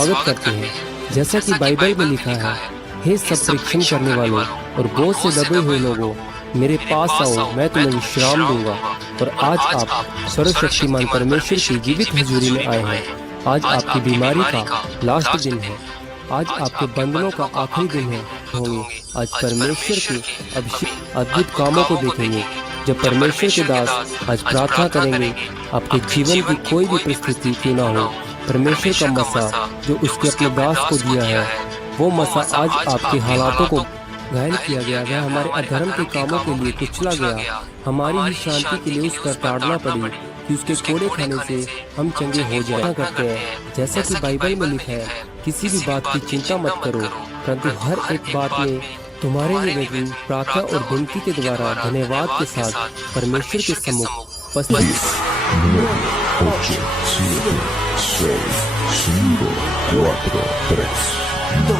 स्वागत करते हैं। जैसा कि बाइबल में लिखा है, हे सब परीक्षण करने वालों और बोझ से दबे हुए लोगों, मेरे पास आओ, मैं तुम्हें विश्राम दूंगा। और आज आप सर्वशक्तिमान परमेश्वर की जीवित हजूरी में आए हैं। आज आपकी बीमारी का लास्ट दिन है। आज आपके बंधनों का आखिरी दिन है होंगे। आज परमेश्वर के अद्भुत कामों को देखेंगे। जब परमेश्वर के दास आज प्रार्थना करेंगे, आपके जीवन की कोई भी परिस्थिति क्यों ना हो, परमेश्वर का मसा जो उसके अपने दास को दिया है, वो मसा आज आपके हालातों को घायल किया गया। वह हमारे अधर्म के कामों के लिए कुचला गया, हमारी ही शांति के लिए उसका ताड़ना पड़ी कि उसके कोड़े खाने से हम चंगे हो जाया करते हैं। जैसा कि बाइबल में लिखा है, किसी भी बात की चिंता मत करो, परंतु हर एक बात में तुम्हारे निवेदन, प्रार्थना और विनती के द्वारा धन्यवाद के साथ परमेश्वर के सम्मुख उपस्थित 8, 7, 6, 5, 4, 3, 2, 1.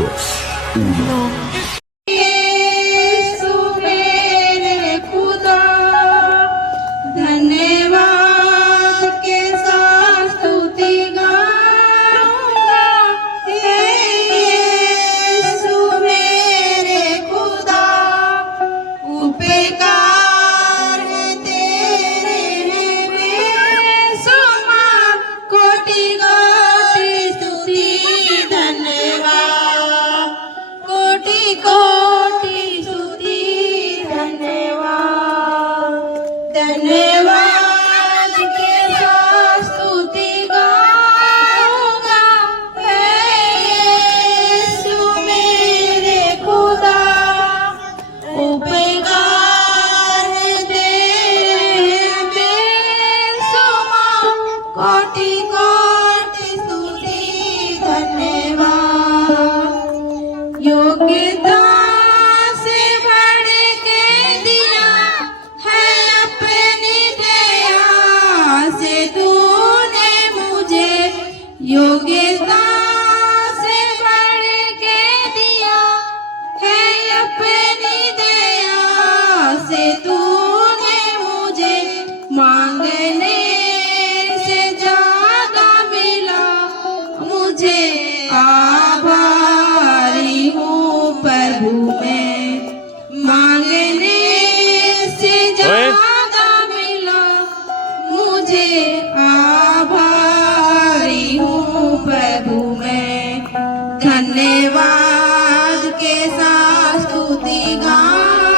धन्यवाद के साथ स्तुति गाऊंगा,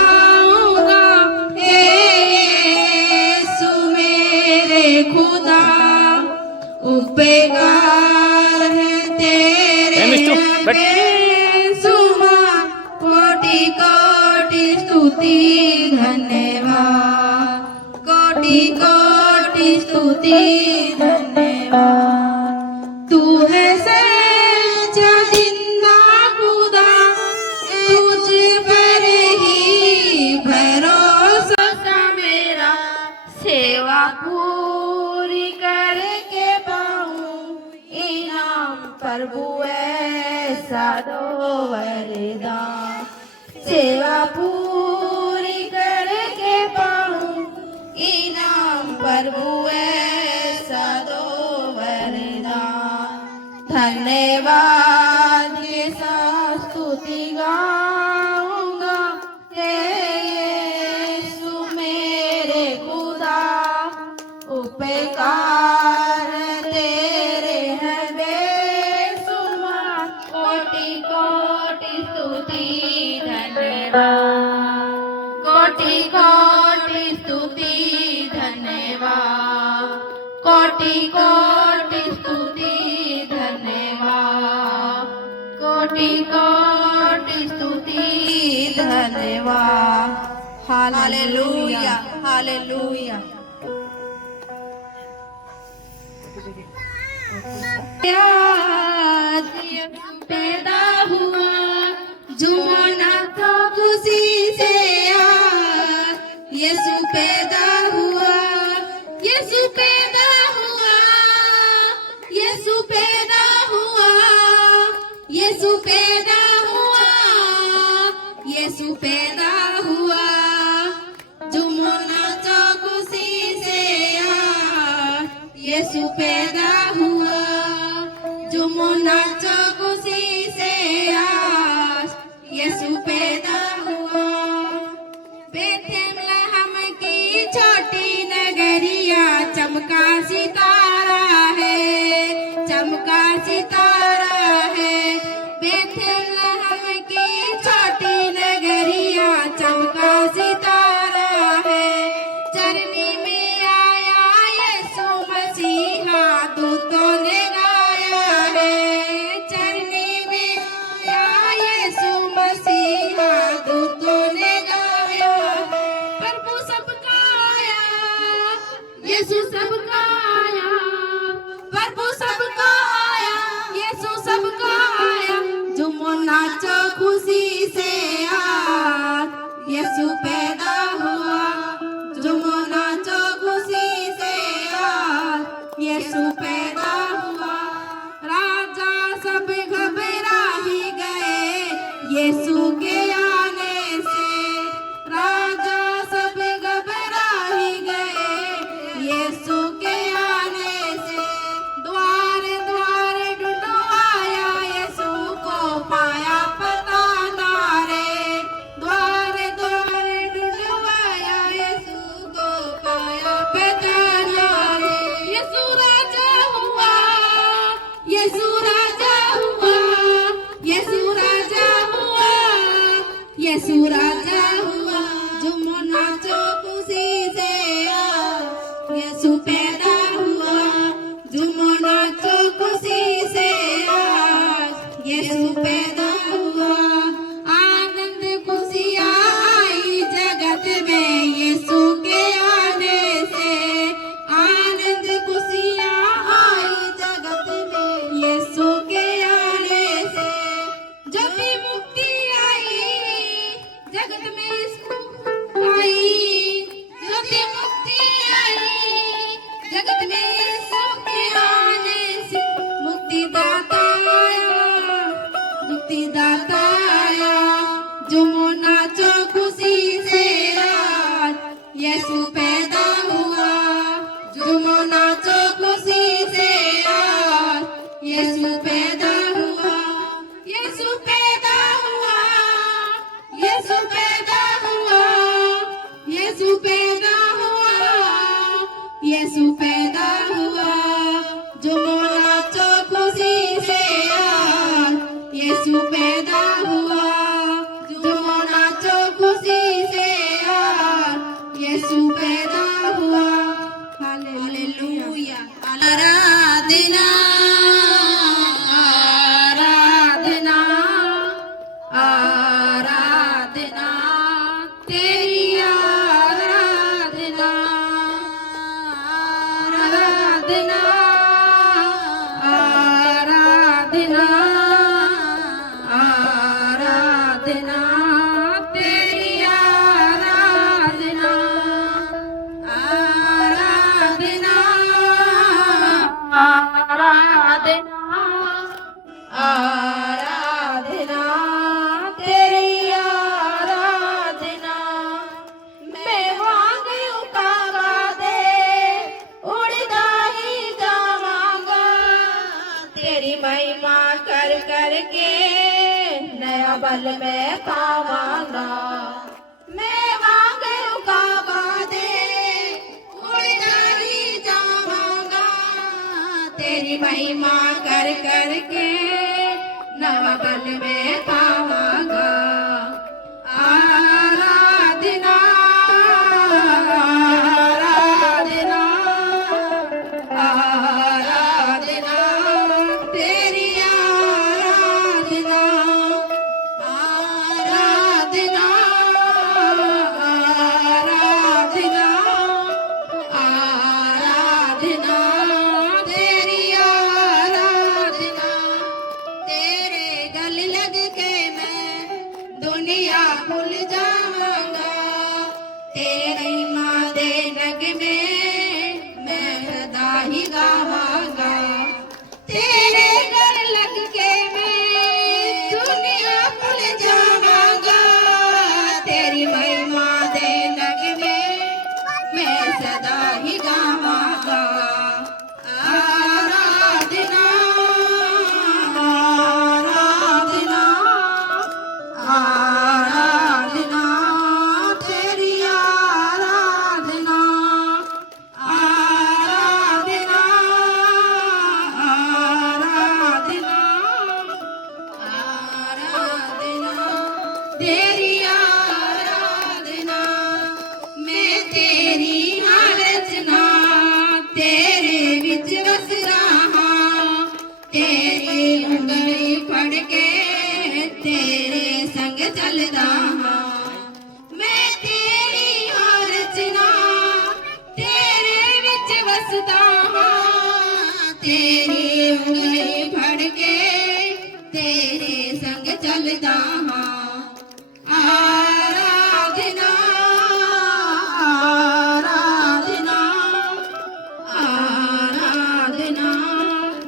हे यीशु मेरे खुदा, उपकार है तेरे बेशुमार, कोटि कोटि स्तुति धन्यवाद, कोटि कोटि स्तुति धन्यवाद। तू है पूरी करके पाऊं इनाम, प्रभु ऐसा दो वरदान। सेवा पूरी करके पाऊं इनाम, प्रभु ऐसा दो वरदान। धन्यवाद के साथ स्तुति गाऊंगा, हे यीशु मेरे खुदा, उपकार तेरे हैं बेशुमार, कोटि कोटि स्तुति धन्यवाद, कोटि कोटि स्तुति धन्यवाद, कोटि कोटि स्तुति धन्यवाद, कोटि कोटि स्तुति धन्यवाद। Hallelujah, hallelujah. पैदा हुआ जुमाना तो खुशी से यीशु पैदा हुआ, यीशु पैदा हुआ, यीशु पैदा हुआ, यीशु पैदा हुआ, यीशु पैदा हुआ जुमाना तो खुशी से यीशु पैदा हुआ, जुमाना चमका सितारा है, चमका सितारा है। बेथलेहम की छोटी नगरिया चमका सितारा है। चरनी में आया यीशु मसीहा, दूतों ने गाया है। चरनी में आया यीशु मसीहा, दूतों ने गाया है। प्रभु सबका आया, यीशु सबका आया। प्रभु सबका आया, यीशु सबका आया। झूमो नाचो खुशी से आज यीशु पैदा हुआ। झूमो नाचो खुशी से आज यीशु पैदा हुआ। राजा सब घबरा ही गए यीशु के आने से। राजा सब घबरा ही गए यीशु के आने से। द्वार द्वार ढूंढवाया यीशु को पाया पता ना रे। द्वार द्वार ढूंढवाया यीशु को पाया पता ना रे। यीशु राजा हुआ, यीशु राजा हुआ, यीशु राजा हुआ, यीशु राजा हुआ। झूमो नाचो खुशी से आज यीशु पैदा हुआ। झूमो नाचो खुशी से आज यीशु पैदा हुआ। आनंद खुशियाँ आई जगत में यीशु के आने से। आनंद खुशियाँ आई जगत में यीशु के आने से। जब भी मुक्ति आई जगत में यीशु आई। जब भी मुक्ति आई जगत में यीशु के आने से। मुक्तिदाता आया, मुक्तिदाता आया। झूमो नाचो खुशी से आज यीशु पैदा हुआ। झूमो नाचो खुशी से आज यीशु पैदा हुआ। यीशु पैदा हुआ, यीशु पैदा हुआ, यीशु पैदा हुआ, यीशु पैदा हुआ। झूमो नाचो खुशी से आज यीशु पैदा हुआ। झूमो नाचो खुशी से आज यीशु पैदा हुआ। हालेलुया। आराधना, आराधना, आराधना, तेरी आराधना, आराधना, आराधना, आराधना, तेरी आराधना, आराधना, आराधना, आराधना, तेरी आराधना। मैं वांगे उकावा दे उड़दा ही जावांगा। तेरी महिमा कर कर के नया बल में पावांगा। मैं वांगे उकावा दे उड़दा ही जावांगा। तेरी महिमा कर कर के नवा बल में पावांगा। आराधना, आराधना, आराधना, तेरी आराधना, आराधना, आराधना, आराधना, तेरी आराधना। तेरे गल लग के तेरी उंगली फड़ के तेरे संग चलदा हां आराधना आराधना आराधना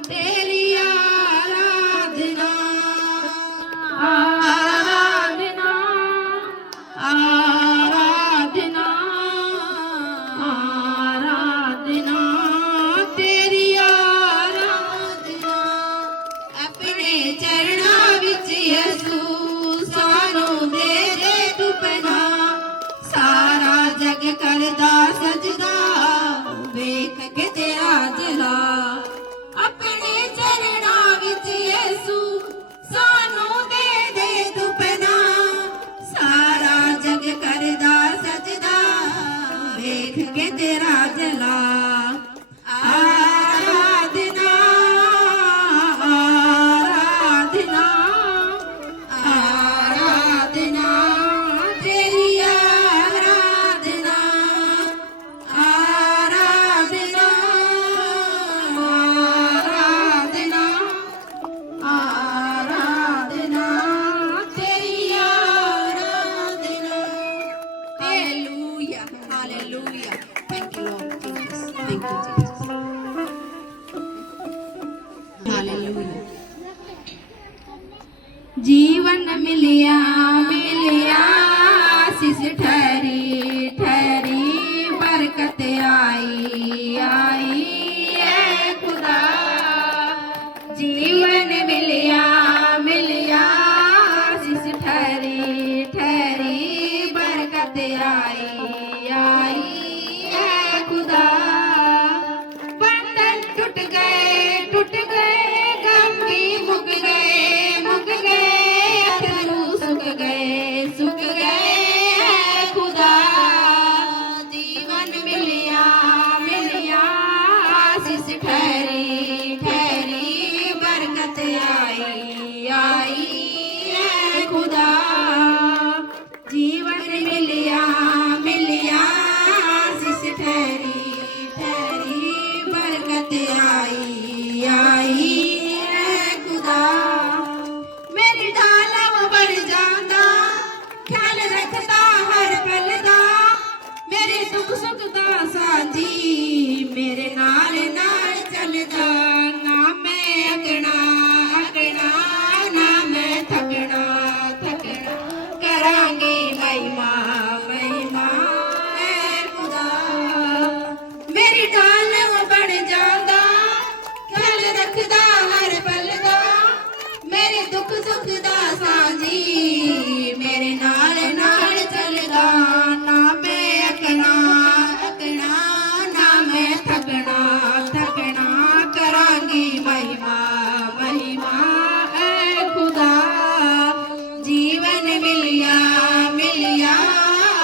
तेरी आराधना आराधना आराधना आराधना तेरी आराधना अपने चरणों विच यसू सानू दे दे तू पनाह सारा जग करदा सजदा वेख के तेरा जला अपने चरणों विच यसू सानू दे दे तू पनाह सारा जग करदा सजदा वेख के तेरा जला आराधना आराधना आराधना तेरी आराधना आराधना आराधना आराधना तेरी आराधना hallelujah hallelujah thank you Lord Jesus thank you Jesus hallelujah जीवन मिलिया मिलिया आशीष ठहरी ठहरी बरकत आई आई है खुदा जीवन मिलिया मिलिया आशीष ठहरी ठहरी बरकत आई आई है खुदा बंधन टूट गए गम भी मुक गए अथरू सुख गए खुदा जीवन मिलिया मिलिया आशीष ठहरी ठहरी बरकत आई है खुदा जीवन मिलिया मिलिया आशीष ठहरी ठहरी बरकत आई है खुदा मेरी डाला बढ़ जांदा ख्याल रखता हर पल दा मेरे दुख सुख दा साथी मेरे नाल नाल चलदा ना मैं अगना अगना ना मैं थकना थकना करांगी महिमा महिमा ऐ खुदा मेरी डाल बढ़ जांदा ख्याल रखदा हर पल दा मेरे दुख सुख दा साझी मेरे नाल नाल चलदा ना मैं अकना अकना ना मैं थकना थकना करांगी महिमा महिमा ऐ खुदा जीवन मिलिया मिलिया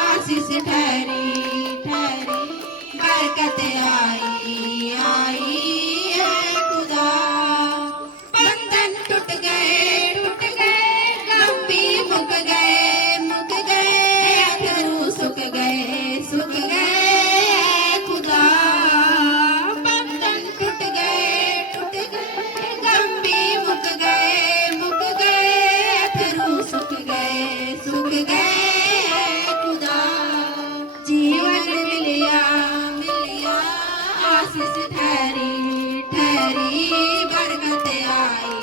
आशीष ठहरी ठहरी बरकत आई है खुदा बंधन टूट गए गम भी मुक गए अथरू सुख गए खुदा बंधन टूट गए गम भी मुक गए अथरू सुख गए खुदा जीवन मिलिया मिलिया आशीष ठहरी ठहरी बरकत आई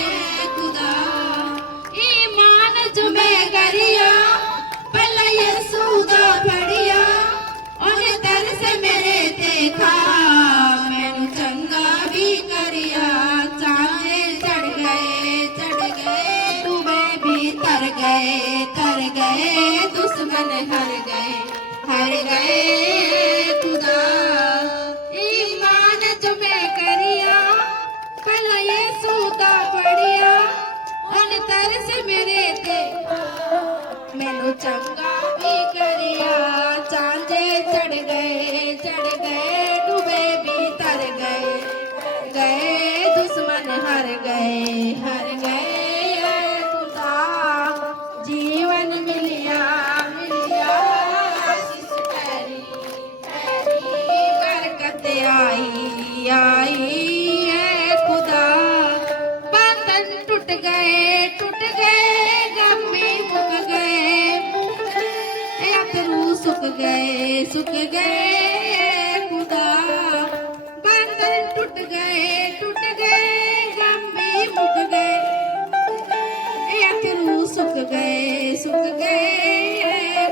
है खुदा ईमान जो मैं करिया पहला यीशु दा फड़िया ओने तरस मेरे देखा मैनू चंगा भी करिया चांदे चढ़ गए डूबे भी तर गए दुश्मन हर गए खुदा ईमान जो मैं करिया पहला यीशु दा फड़िया ओने तरस मेरे ते मैनू चंगा भी करिया चांदे चढ़ गए डूबे भी तर गए दुश्मन हर गए खुदा जीवन मिलिया आशीष ठहरी बरकत आई सुख गए खुदा, बंधन टूट गए गम भी मुक गए, अथरू सुख गए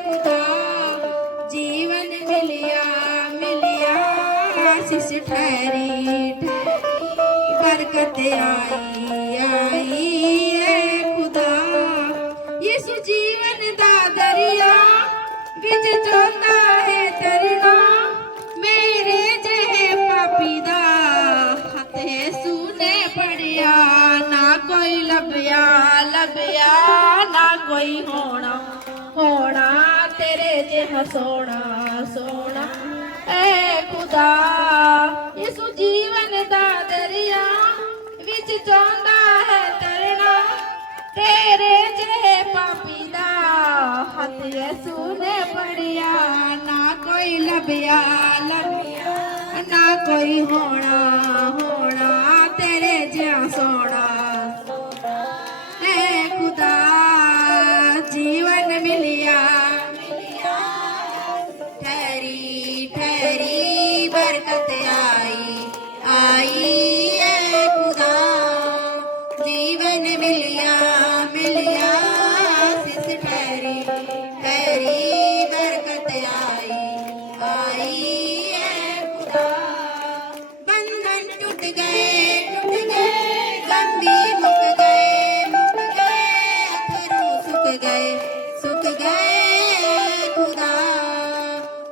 खुदा, जीवन मिलिया आशीष ठहरी बरकत आई है खुदा, यीशु जीवन दा दरिया विच चोंदा है तरना, मेरे जे पापी दा हथ यीशु ने पड़िया, ना कोई लभया ना कोई होना तेरे जेहा सोना ए खुदा, यीशु जीवन दा दरिया विच चोंदा है तरना, तेरे जे पापी दा हथ यीशु ने पड़िया, ना कोई लभया ना कोई होना तेरे जेहा सोना है खुदा, जीवन मिलिया ठहरी बरकत आई है खुदा, जीवन मिलिया आशीष ठहरी बरकत आई है खुदा, बंधन टूट गए गम भी मुक गए अथरू सुख गए खुदा,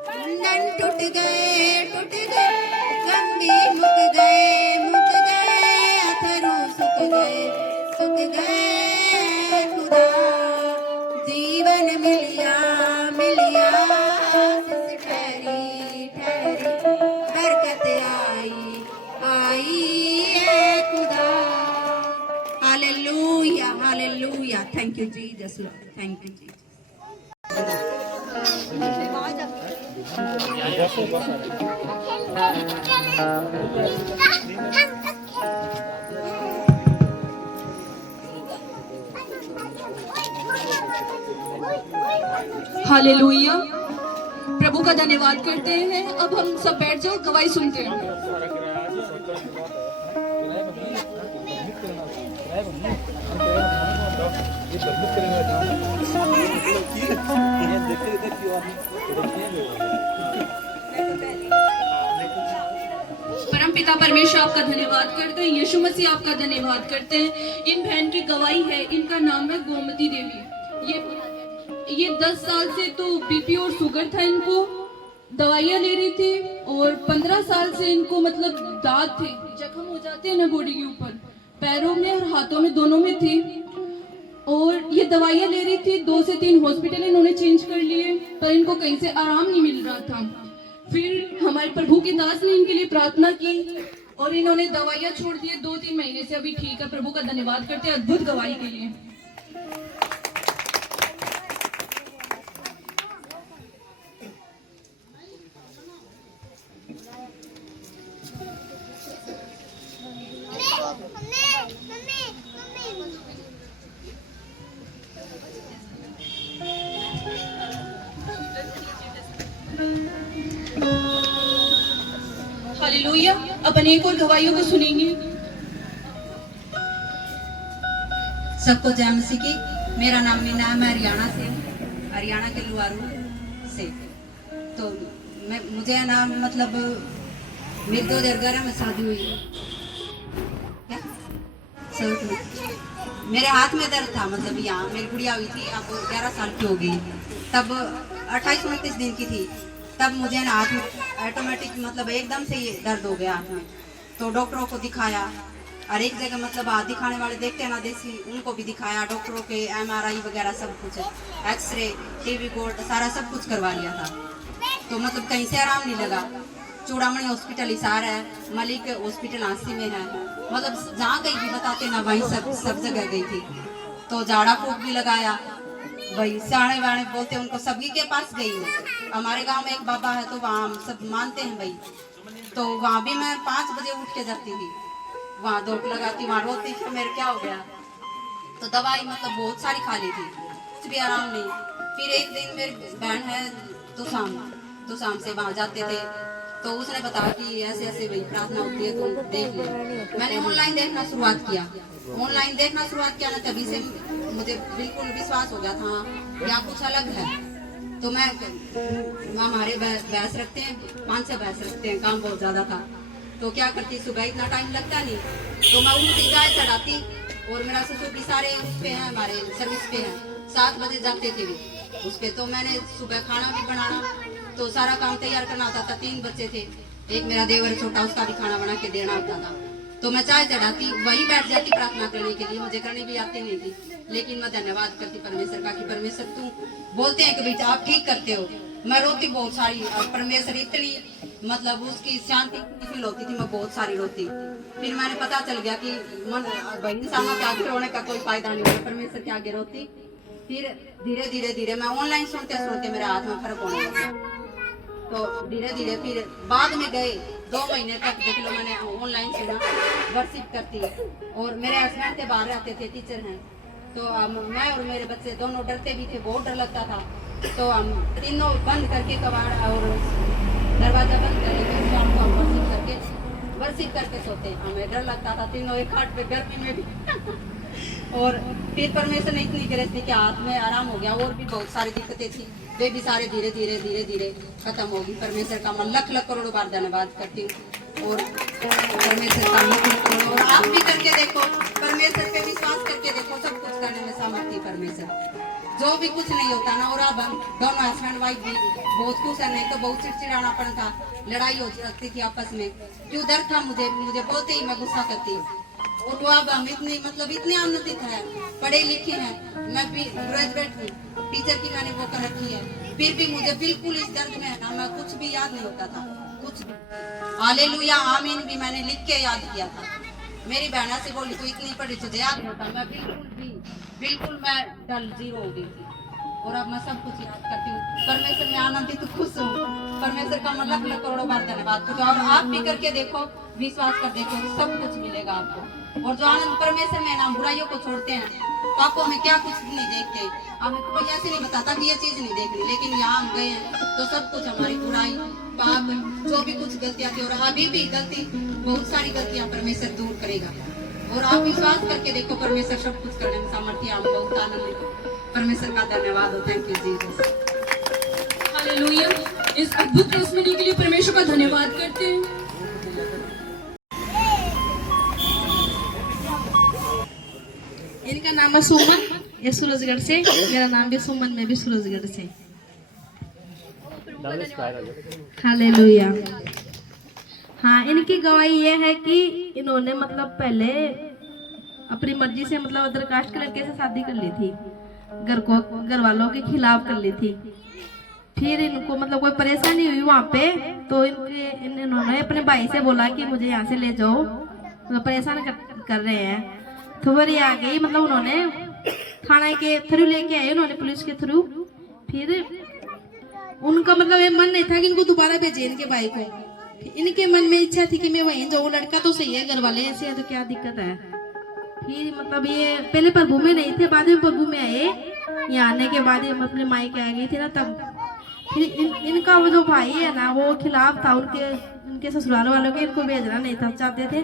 बंधन टूट गए गम भी मुक गए अथरू सुख गए खुदा, जीवन मिलिया आशीष ठहरी बरकत आई है खुदा, hallelujah thank you Jesus Lord, thank you Jesus. Hallelujah, प्रभु का धन्यवाद करते हैं। अब हम सब बैठ जाओ, गवाही सुनते हैं। परमपिता परमेश्वर आपका धन्यवाद करते हैं, यीशु मसीह आपका धन्यवाद करते हैं। इन बहन की गवाही है, इनका नाम है गोमती देवी। ये 10 साल से तो बीपी और शुगर था, इनको दवाइयाँ ले रही थी, और 15 साल से इनको मतलब दाग थे, जख्म हो जाते हैं ना बॉडी के ऊपर, पैरों में और हाथों में दोनों में थे, और ये दवाइयाँ ले रही थी। 2 से 3 हॉस्पिटल इन्होंने चेंज कर लिए, पर इनको कहीं से आराम नहीं मिल रहा था। फिर हमारे प्रभु के दास ने इनके लिए प्रार्थना की और इन्होंने दवाइयाँ छोड़ दी। 2-3 महीने से अभी ठीक है। प्रभु का धन्यवाद करते हैं अद्भुत गवाही के लिए। हालेलुया। अब अनेक और गवाहियों को सुनेंगे। सबको जय मसीह की। मेरा नाम मीना है, मैं हरियाणा से हूँ, हरियाणा के लुआरू से। तो मुझे है ना मतलब मेरी 2011 में शादी हुई। क्या साउथ में मेरे हाथ में दर्द था, मतलब यहाँ मेरी गुड़िया हुई थी, अब 11 साल की हो गई। तब 28-29 दिन की थी। तब मुझे ना हाथ में ऑटोमेटिक मतलब एकदम से ये दर्द हो गया हाथ में। तो डॉक्टरों को दिखाया, और एक जगह मतलब हाथ दिखाने वाले देखते हैं ना देसी, उनको भी दिखाया, डॉक्टरों के MRI वगैरह सब कुछ, एक्सरे, टीवी कोड सारा सब कुछ करवा लिया था। तो मतलब कहीं से आराम नहीं लगा। चूड़ामणि हॉस्पिटल हिसार है, मलिक हॉस्पिटल हांसी में है, मतलब जहाँ कहीं भी बताते ना वहीं सब जगह गई थी। तो झाड़ा फूक भी लगाया, वही साढ़े वाणे बोलते हैं उनको, सभी के पास गई हूँ। हमारे गांव में एक बाबा है तो वहाँ हम सब मानते हैं भाई। तो वहाँ भी मैं 5 बजे उठ के जाती थी, वहाँ दौड़ लगाती, वहाँ रोती थी मेरे क्या हो गया। तो दवाई मतलब बहुत सारी खा ली थी, कुछ भी आराम नहीं। फिर एक दिन मेरी बहन है तो शाम से वहाँ जाते थे। तो उसने बताया कि ऐसे ऐसे भाई प्रार्थना होती है, तो देख ले। मैंने ऑनलाइन देखना शुरुआत किया ना, तभी से मुझे बिल्कुल विश्वास हो गया था हाँ, यहाँ कुछ अलग है। तो मैं हमारे भैंस रखते हैं, 5 से भैंस रखते हैं, काम बहुत ज्यादा था। तो क्या करती, सुबह इतना टाइम लगता नहीं, तो मैं उनकी गाय चढ़ाती। और मेरा ससुर भी सारे उस पे हैं, हमारे सर्विस पे हैं, 7 बजे जाते थे भी उस पे। तो मैंने सुबह खाना भी बनाना, तो सारा काम तैयार करना होता था। 3 बच्चे थे, एक मेरा देवर छोटा, उसका भी खाना बना के देना होता था। तो मैं चाय चढ़ाती, वही बैठ जाती प्रार्थना करने के लिए। मुझे करनी भी आती नहीं थी, लेकिन मैं धन्यवाद करती परमेश्वर का कि परमेश्वर तू बोलते हैं कि बेटा आप ठीक करते हो। मैं रोती बहुत सारी, और परमेश्वर इतनी मतलब उसकी शांति फील होती थी, मैं बहुत सारी रोती। फिर मैंने पता चल गया कि मन इंसानों के आगे रोने का कोई फायदा नहीं होता, परमेश्वर के आगे रोती। फिर धीरे धीरे मैं ऑनलाइन सुनते मेरे हाथ में फर्क होने लगा। तो धीरे धीरे फिर बाद में गए 2 महीने तक, देख लो मैंने ऑनलाइन सुना, वर्शिप करती है। और मेरे हस्बैंड थे, बाहर रहते थे, टीचर हैं। तो मैं और मेरे बच्चे दोनों डरते भी थे, बहुत डर लगता था। तो हम तीनों बंद करके कबाड़ और दरवाजा बंद करके शाम को वर्शिप करके सोते। हमें डर लगता था, तीनों एक खाट पे, गर्मी में भी। और फिर परमेश्वर ने इतनी ग्रेस दी कि हाथ में आराम हो गया। और भी बहुत सारी दिक्कतें थी, वे भी सारे धीरे धीरे खत्म होगी। परमेश्वर का मैं लख करोड़ों बार धन्यवाद करती हूँ। और परमेश्वर का लख करोड़ों, और आप भी करके देखो, परमेश्वर पे विश्वास करके देखो, सब कुछ करने में सामर्थ्य परमेश्वर, जो भी कुछ नहीं होता ना। और अब हम दोनों हस्बैंड वाइफ भी बहुत खुश है, नहीं तो बहुत चिड़चिड़ानापन था, लड़ाई हो सकती थी आपस में। क्यों डर था मुझे बोलते ही मैं गुस्सा करती। और वो अब हम इतने आनंदित है, पढ़े लिखे हैं, मैं भी ग्रेजुएट हूँ, टीचर की मैंने वो कर रखी है। फिर भी मुझे बिल्कुल इस दर्द में है ना, मैं कुछ भी याद नहीं होता था, कुछ भी। हालेलुया आमीन भी मैंने लिख के याद किया था। मेरी बहना से बोली तू इतनी पढ़ी तुझे याद नहीं होता। मैं बिल्कुल मैं डल जीरो हो गई थी। और अब मैं सब कुछ याद करती हूँ। परमेश्वर में आनंदित खुश हूँ। परमेश्वर का मैं लख करोड़ों बार धन्यवाद करती हूँ। और आप भी करके देखो, विश्वास कर देखो, सब कुछ मिलेगा आपको। और जो आनंद परमेश्वर में ना, बुराइयों को छोड़ते हैं, पापों में क्या कुछ नहीं देखते। हमें कोई ऐसे नहीं बताता कि ये चीज नहीं देखनी, लेकिन यहाँ हम गए हैं तो सब कुछ हमारी बुराई, पाप, जो भी कुछ गलतियां थी, और अभी भी गलती, बहुत सारी गलतियां परमेश्वर दूर करेगा। और आप विश्वास करके देखो, परमेश्वर सब कुछ करने में सामर्थ्य। हम बहुत आनंदित, परमेश्वर का धन्यवाद हो। Thank you Jesus. हालेलुया। इस अद्भुत टेस्टमनी के लिए परमेश्वर का धन्यवाद करते हैं। इनका नाम है सुमन, ये सूरजगढ़ से। मेरा नाम भी सुमन, मैं भी सूरजगढ़ से। हालेलुया। हाँ, इनकी गवाही ये है कि इन्होंने पहले अपनी मर्जी से अदर कास्ट के लड़के से शादी कर ली थी, घर वालों के खिलाफ कर ली थी। फिर इनको कोई परेशानी हुई वहाँ पे, तो इन्होंने अपने भाई से बोला कि मुझे यहाँ से ले जाओ, परेशान कर रहे हैं। तो फिर आ गई, उन्होंने थाना के थ्रू लेके आए, उन्होंने पुलिस के थ्रू। फिर उनका ये मन नहीं था कि इनको दोबारा भेजे इनके भाई को। इनके मन में इच्छा थी कि मैं वहीं जाऊँ, लड़का तो सही है, घर वाले ऐसे है तो क्या दिक्कत है। फिर ये पहले प्रभु में नहीं थे, बाद में प्रभु में आए। यहाँ आने के बाद अपने मायके आ गई थी ना, तब फिर इनका वो जो भाई है ना, वो खिलाफ था उनके ससुराल वालों के, इनको भेजना नहीं था चाहते थे।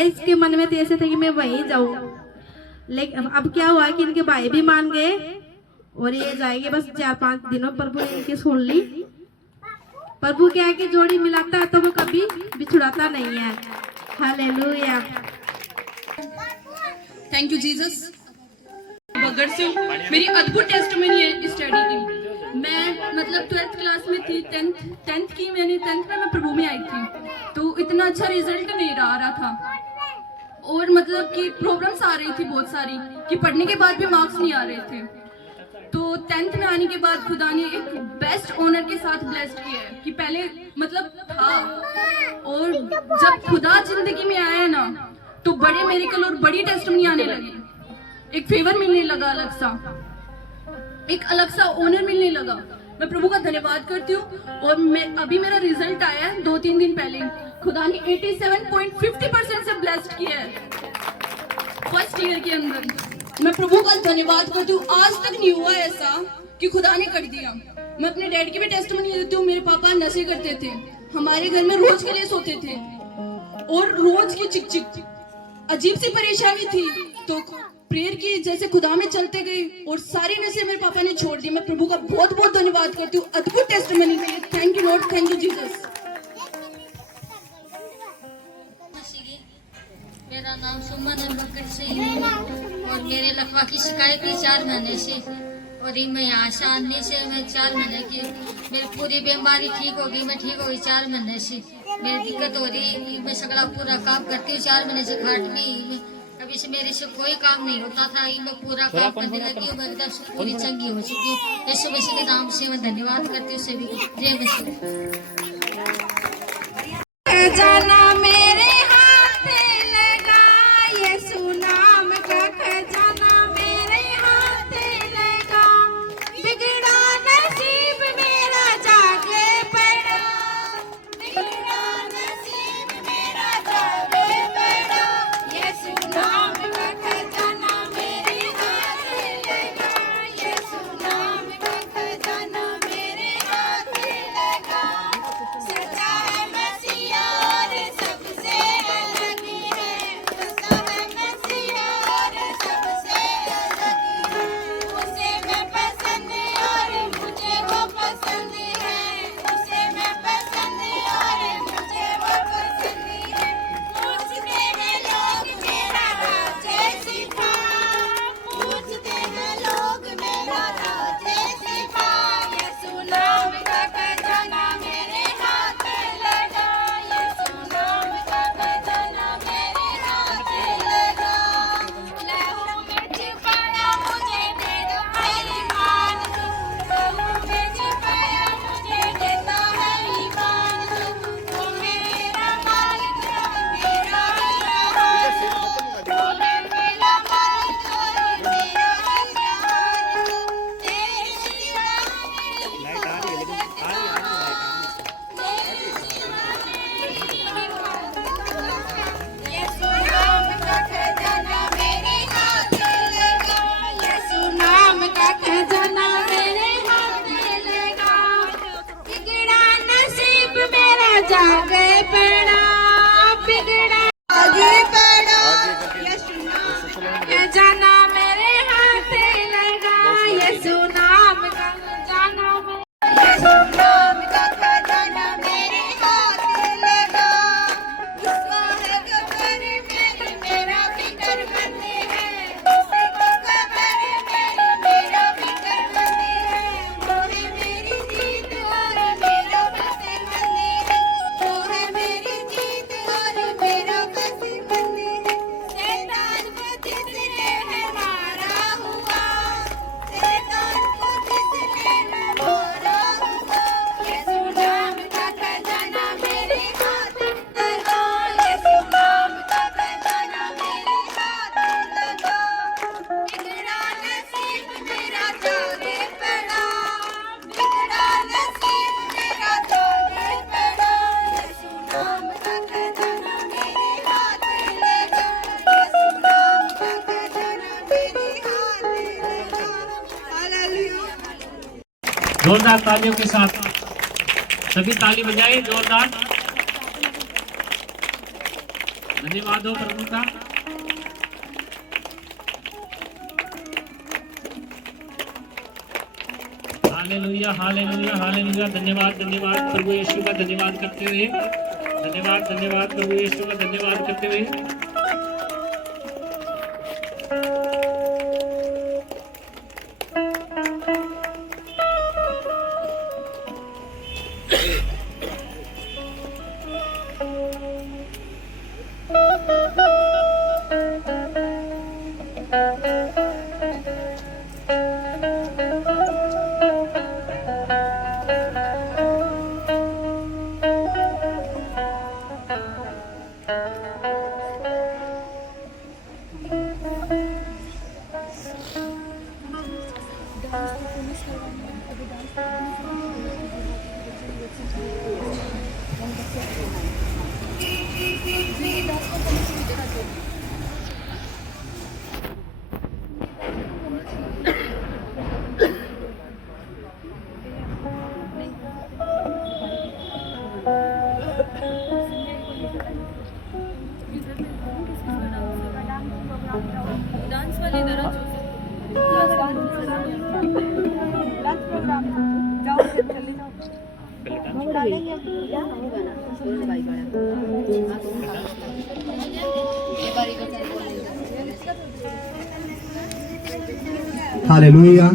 इसके मन में तो ऐसे थे कि मैं वहीं जाऊँ। लेकिन अब क्या हुआ कि इनके भाई भी मान गए और ये जाएंगे बस 4-5 दिनों। प्रभु ने इनकी सुन ली। प्रभु क्या है कि जोड़ी मिलाता है तो वो कभी बिछुड़ाता नहीं है। हालेलुया। Thank you Jesus. बगड़ से मेरी अद्भुत टेस्टमनी है स्टडी की। मैं 12th क्लास में थी, 10th की मैंने 10th में मैं प्रभु में आई थी, तो इतना अच्छा रिजल्ट नहीं आ रहा था। और कि प्रॉब्लम्स आ रही थी बहुत सारी, कि पढ़ने के बाद भी मार्क्स नहीं आ रहे थे। तो 10th में आने के बाद खुदा ने एक बेस्ट ऑनर के साथ ब्लेस्ड किया है कि पहले था, और जब खुदा जिंदगी में आया ना, तो बड़े मेरिकल और बड़ी टेस्टमनी आने लगी। एक फेवर मिलने लगा, एक अलग सा ऑनर मिलने लगा। मैं प्रभु का धन्यवाद करती हूँ। और अभी मेरा रिजल्ट आया है 2-3 दिन पहले। खुदा ने 87.50% से ब्लेस्ड किया है फर्स्ट ईयर के अंदर। मैं प्रभु का धन्यवाद करती हूँ। आज तक नहीं हुआ ऐसा कि खुदा ने कर दिया। मैं अपने डैड की भी टेस्टमनी देती हूँ। मेरे पापा नशे करते थे, हमारे घर में रोज कलेश होते थे और रोज की चिक चिक अजीब सी परेशानी थी। तो प्रेयर की जैसे खुदा में चलते गए और सारी नशे मेरे पापा ने छोड़ दी। मैं प्रभु का बहुत बहुत धन्यवाद करती हूँ अद्भुत टेस्टमनी के लिए। Thank you Lord, thank you Jesus. मेरा नाम सुमन है, बकरी से और मेरे लकवा की शिकायत थी 4 महीने से और ये मैं यहाँ से आने से मैं 4 महीने की मेरी पूरी बीमारी ठीक होगी। मैं ठीक होगी 4 महीने से। मेरी दिक्कत हो रही, मैं सगला पूरा काम करती हूँ 4 महीने से खाट में। अभी से मेरे से कोई काम नहीं होता था, ये मैं पूरा काम करने लगी हूँ। मैं एकदम से पूरी चंगी हो चुकी हूँ। यीशु मसीह के नाम से मैं धन्यवाद करती हूँ सभी को। जय मसीह। खजाना मेरे हाथ लगा, यीशु नाम का खजाना मेरे हाथ लगा। बिगड़ा नसीब मेरा जागे पड़ा, बिगड़ा नसीब मेरा जागे पड़ा। यीशु नाम का खजाना मेरे हाथ लगा, यीशु नाम का खजाना मेरे हाथ लगा। सच्चा है मसीहा और सबसे अलग है, सच्चा है मसीहा और सबसे अलग है। उसे मैं पसंद और मुझे वो पसंद है, उसे मैं पसंद और मुझे वो पसंद है। पूछते हैं लोग मेरा राज सिखा, पूछते हैं लोग मेरा राज सिखा। यीशु नाम का खजाना मेरे हाथ लगा, यीशु नाम का खजाना मेरे हाथ लगा। लहू में छिपाया मुझे देता है ईमान तू, लहू में छिपाया मुझे देता है ईमान तू। तू मेरा मालिक है, मेरा इलाहा तू, तू मेरा मालिक है, मेरा इलाहा तू। तेरे सिवा यीशु नाम का खजाना मेरे हाथ लगा, यीशु नाम का खजाना मेरे हाथ लगा। बिगड़ा नसीब मेरा जागे पड़ा, बिगड़ा आगे पड़ा। यीशु नाम का खजाना मेरे हाथ लगा, यीशु नाम का खजाना यीशु नाम का खजाना मेरे हाथ लगा। उसका है खबर मेरी, मेरा फिकर मंद है, उसकी खबर मेरी, मेरा फिकर मंद है। वो है मेरी जीत और मेरा पसंद है, वो है मेरी जीत और मेरा पसंद है। शैतान को जिसने है मारा हुआ, शैतान को जिसने है मारा हुआ। यीशु नाम का खजाना मेरे हाथ लगा, यीशु नाम का खजाना मेरे हाथ लगा। बिगड़ा नसीब मेरा जागे पड़ा, बिगड़ा नसीब मेरा जागे पड़ा। यीशु नाम का खजाना मेरे हाथ लगा, यीशु नाम का खजाना मेरे हाथ लगा। हालेलुया। जोरदार तालियों के साथ सभी ताली बजाए जोरदार। धन्यवाद हो प्रभु का। Hallelujah hallelujah hallelujah. धन्यवाद धन्यवाद प्रभु यीशु का धन्यवाद करते हुए, धन्यवाद धन्यवाद प्रभु यीशु का धन्यवाद करते हुए। हालेलुया।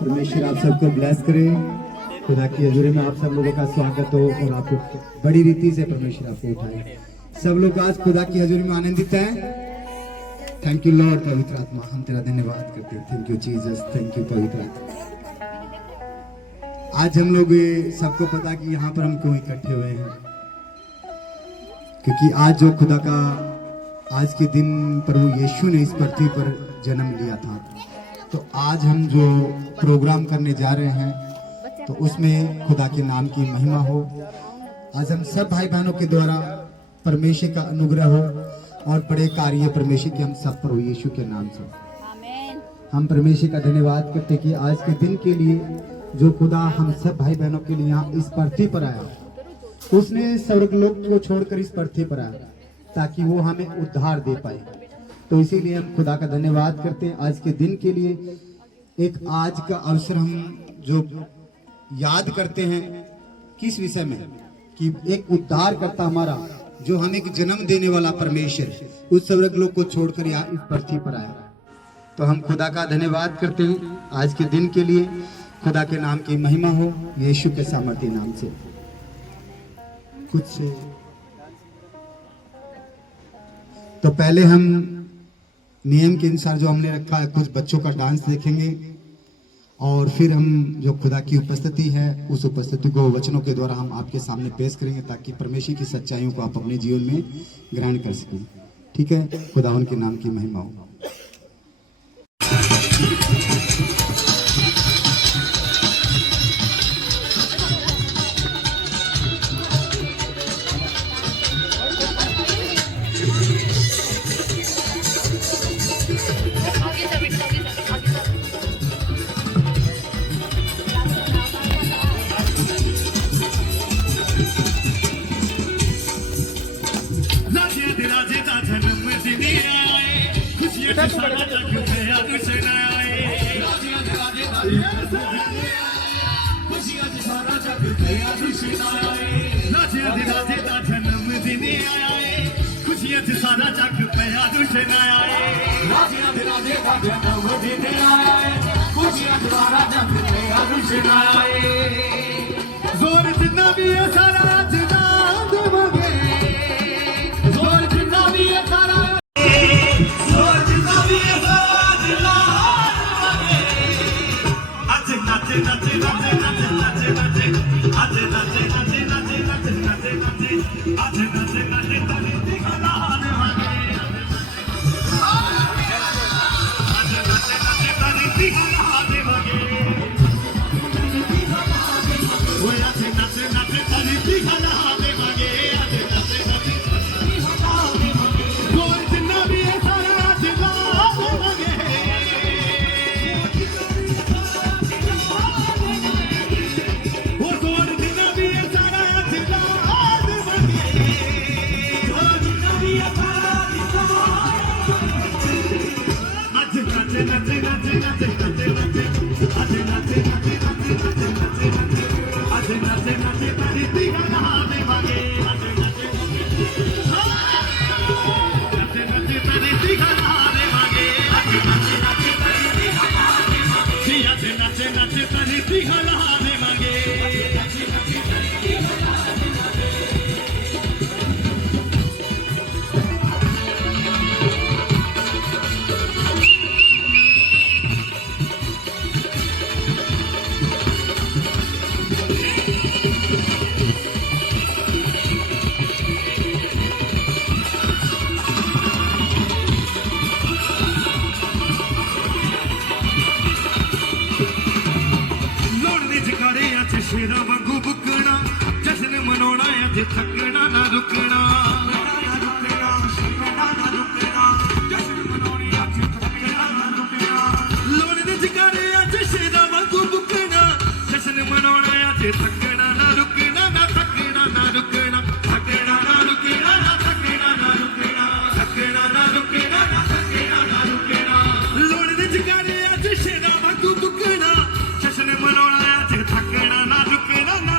परमेश्वर आप सबको ब्लेस करे। खुदा की हजूरी में आप सब लोगों का स्वागत हो और आपको बड़ी रीति से परमेश्वर आपको उठाए। सब लोग आज खुदा की हजूरी में आनंदित हैं। थैंक यू लॉर्ड पवित्र आत्मा, हम तेरा धन्यवाद करते हैं। Thank you Jesus, thank you पवित्र आत्मा। आज हम लोग सबको पता कि यहाँ पर हम क्यों इकट्ठे हुए हैं, क्योंकि आज जो खुदा का आज के दिन प्रभु यीशु ने इस पृथ्वी पर जन्म लिया था। तो आज हम जो प्रोग्राम करने जा रहे हैं तो उसमें खुदा के नाम की महिमा हो। आज हम सब भाई बहनों के द्वारा परमेश्वर का अनुग्रह हो और बड़े कार्य परमेश्वर के हम सब पर हो यीशु के नाम से। हम परमेश्वर का धन्यवाद करते हैं कि आज के दिन के लिए जो खुदा हम सब भाई बहनों के लिए यहाँ इस पृथ्वी पर आया, उसने स्वर्गलोक को छोड़कर इस पृथ्वी पर आया ताकि वो हमें उद्धार दे पाए। तो इसीलिए हम खुदा का धन्यवाद करते हैं आज के दिन के लिए। एक आज का अवसर हम जो याद करते हैं किस विषय में, कि एक उद्धार करता हमारा जो हमें एक जन्म देने वाला परमेश्वर उस स्वर्गलोक को छोड़कर यहाँ इस पृथ्वी पर आया। तो हम खुदा का धन्यवाद करते हैं आज के दिन के लिए। खुदा के नाम की महिमा हो यीशु के सामर्थ्य नाम से। कुछ तो पहले हम नियम के अनुसार जो हमने रखा है कुछ बच्चों का डांस देखेंगे और फिर हम जो खुदा की उपस्थिति है उस उपस्थिति को वचनों के द्वारा हम आपके सामने पेश करेंगे ताकि परमेश्वर की सच्चाइयों को आप अपने जीवन में ग्रहण कर सकें। ठीक है, खुदा उनके नाम की महिमा हो। सारा जग पिया दुशन आए, राजियां दे राजे दा जन्म दिन आए, खुशियां सारा जग पिया दुशन आए। जोर जिन्ना भी है सारा जिन्ना देवांगे, जोर जिन्ना भी है सारा, जोर जिन्ना भी है सारा जिन्ना देवांगे। आज नाचे नाचे नाचे नाचे नाचे नाचे, आज नाचे नाचे नाचे नाचे नाचे नाचे, आज नाचे नाचे नाचे दिखला देवांगे। आज नाचे नाचे नाचे दिखला देवांगे। वो आज नाचे नाचे नाचे दिखला देवांगे। आज नाचे नाचे दिखला देवांगे। जोर जिन्ना भी है सारा जिन्ना देवांगे। वो जोर जिन्ना भी है सारा जिन्ना देवांगे। जोर जिन्ना भी है सारा जिन्ना। आज नाचे नाचे नाचे नाचे नाचे नाचे, आज नाचे नाचे नाचे नाचे नाचे नाचे, आज नाचे नाचे तारी दिखला देवांगे। आज नाचे नाचे नाचे नाचे तारी दिखला देवांगे। आज नाचे नाचे तारी दिखला देवांगे। जी आज नाचे नाचे तारी दिखला देवांगे। नाचे नाचे तारी दिखला देवांगे। लोड़ने जगाड़े आज शेरा वांगू बुकना, जश्न मनाउणा अज थकना ना रुकना। लोड़ने जगाड़े आज शेरा वांगू बुकना, जश्न मनाउणा अज थकना ना रुकना, ना थकना ना रुकना, थकना ना रुकना, ना थकना ना रुकना, थकना ना रुकना, ना थकना ना रुकना। लोड़ने जगाड़े आज शेरा वांगू बुकना, जश्न मनाउणा अज थकना ना रुकना, ना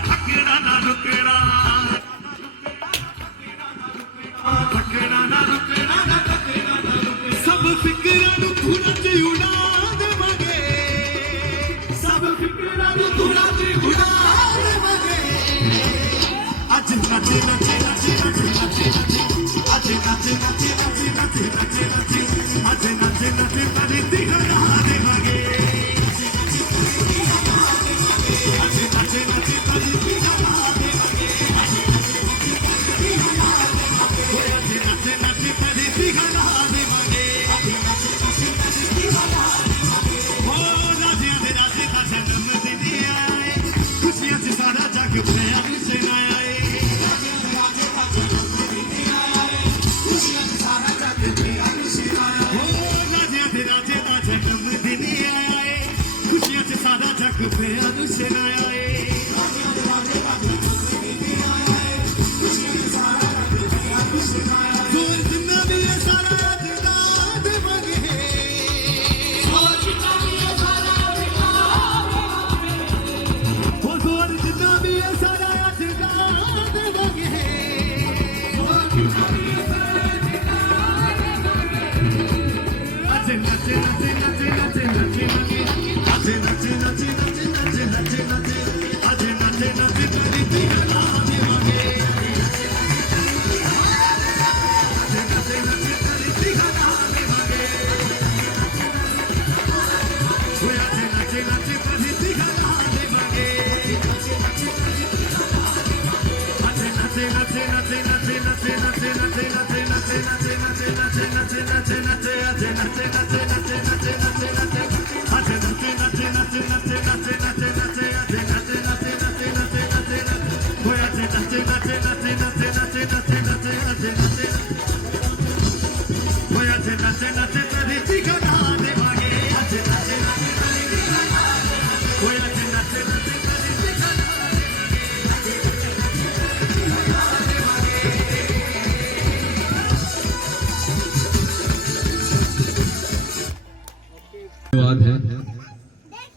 धन्यवाद है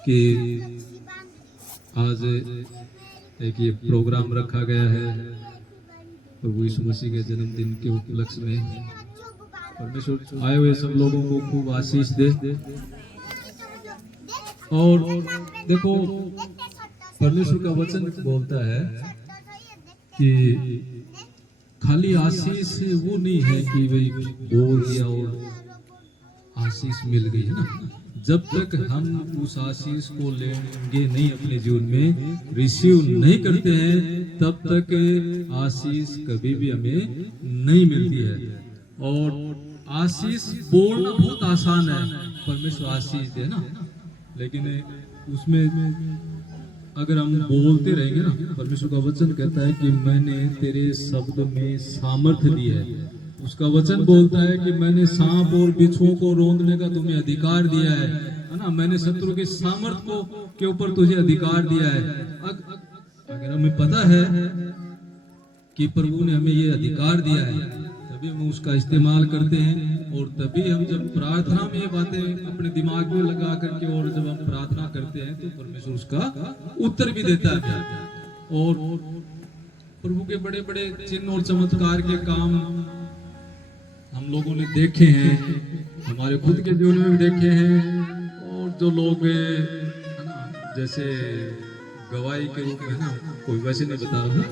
कि आज एक ये प्रोग्राम रखा गया है प्रभु यीशु मसीह के जन्मदिन के उपलक्ष्य में। परमेश्वर आए हुए सब लोगों को खूब आशीष दे। और देखो परमेश्वर का वचन बोलता है कि खाली आशीष वो नहीं है कि भाई बोल दिया और आशीष मिल गई, है ना। जब तक हम उस आशीष को लेंगे नहीं, अपने जीवन में रिसीव नहीं करते हैं, तब तक आशीष कभी भी हमें नहीं मिलती है। और आशीष बोलना बहुत आसान है, परमेश्वर आशीष दे ना, लेकिन उसमें अगर हम बोलते रहेंगे ना, परमेश्वर का वचन कहता है कि मैंने तेरे शब्द में सामर्थ्य दी है। उसका वचन बोलता है कि मैंने सांप और बिच्छुओं को रौंदने का तुम्हें अधिकार दिया है ना। मैंने शत्रु के सामर्थ्य को के ऊपर तुझे अधिकार दिया है। अगर हमें पता है कि प्रभु ने हमें ये अधिकार दिया है, तभी हम उसका इस्तेमाल करते हैं। और तभी हम जब प्रार्थना में ये बातें अपने दिमाग में लगा करके और जब हम प्रार्थना करते हैं, तो परमेश्वर उसका उत्तर भी देता है। और प्रभु के बड़े बड़े चिन्ह और चमत्कार के काम हम लोगों ने देखे हैं, हमारे खुद के जीवन में भी देखे हैं। और जो लोग जैसे गवाही के रूप में ना, कोई वैसे नहीं बता रहा हूँ,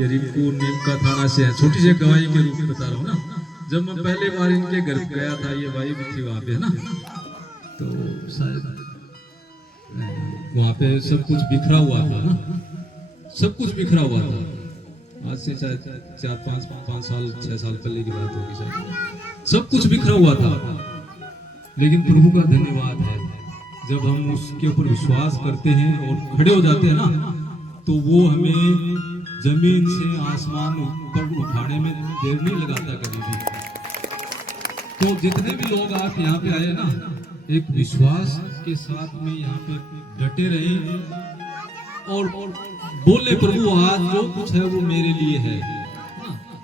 ये रिंकू नीमका थाना से है, छोटी सी गवाही के रूप में बता रहा हूँ ना। जब मैं पहले बार इनके घर गया था, ये भाई भी थी वहाँ पे, है ना, तो शायद वहाँ पे सब कुछ बिखरा हुआ था ना, सब कुछ बिखरा हुआ था। आज से शायद 4-5 साल 6 साल पहले की बात होगी शायद। सब कुछ बिखरा हुआ था, लेकिन प्रभु का धन्यवाद है, जब हम उसके ऊपर विश्वास करते हैं और खड़े हो जाते हैं ना, तो वो हमें जमीन से आसमान ऊपर उठाने में देर नहीं लगाता कभी भी। तो जितने भी लोग आप यहाँ पे आए ना, एक विश्वास के साथ में यहाँ पे डटे रहे और बोले प्रभु आज जो कुछ है वो मेरे लिए है।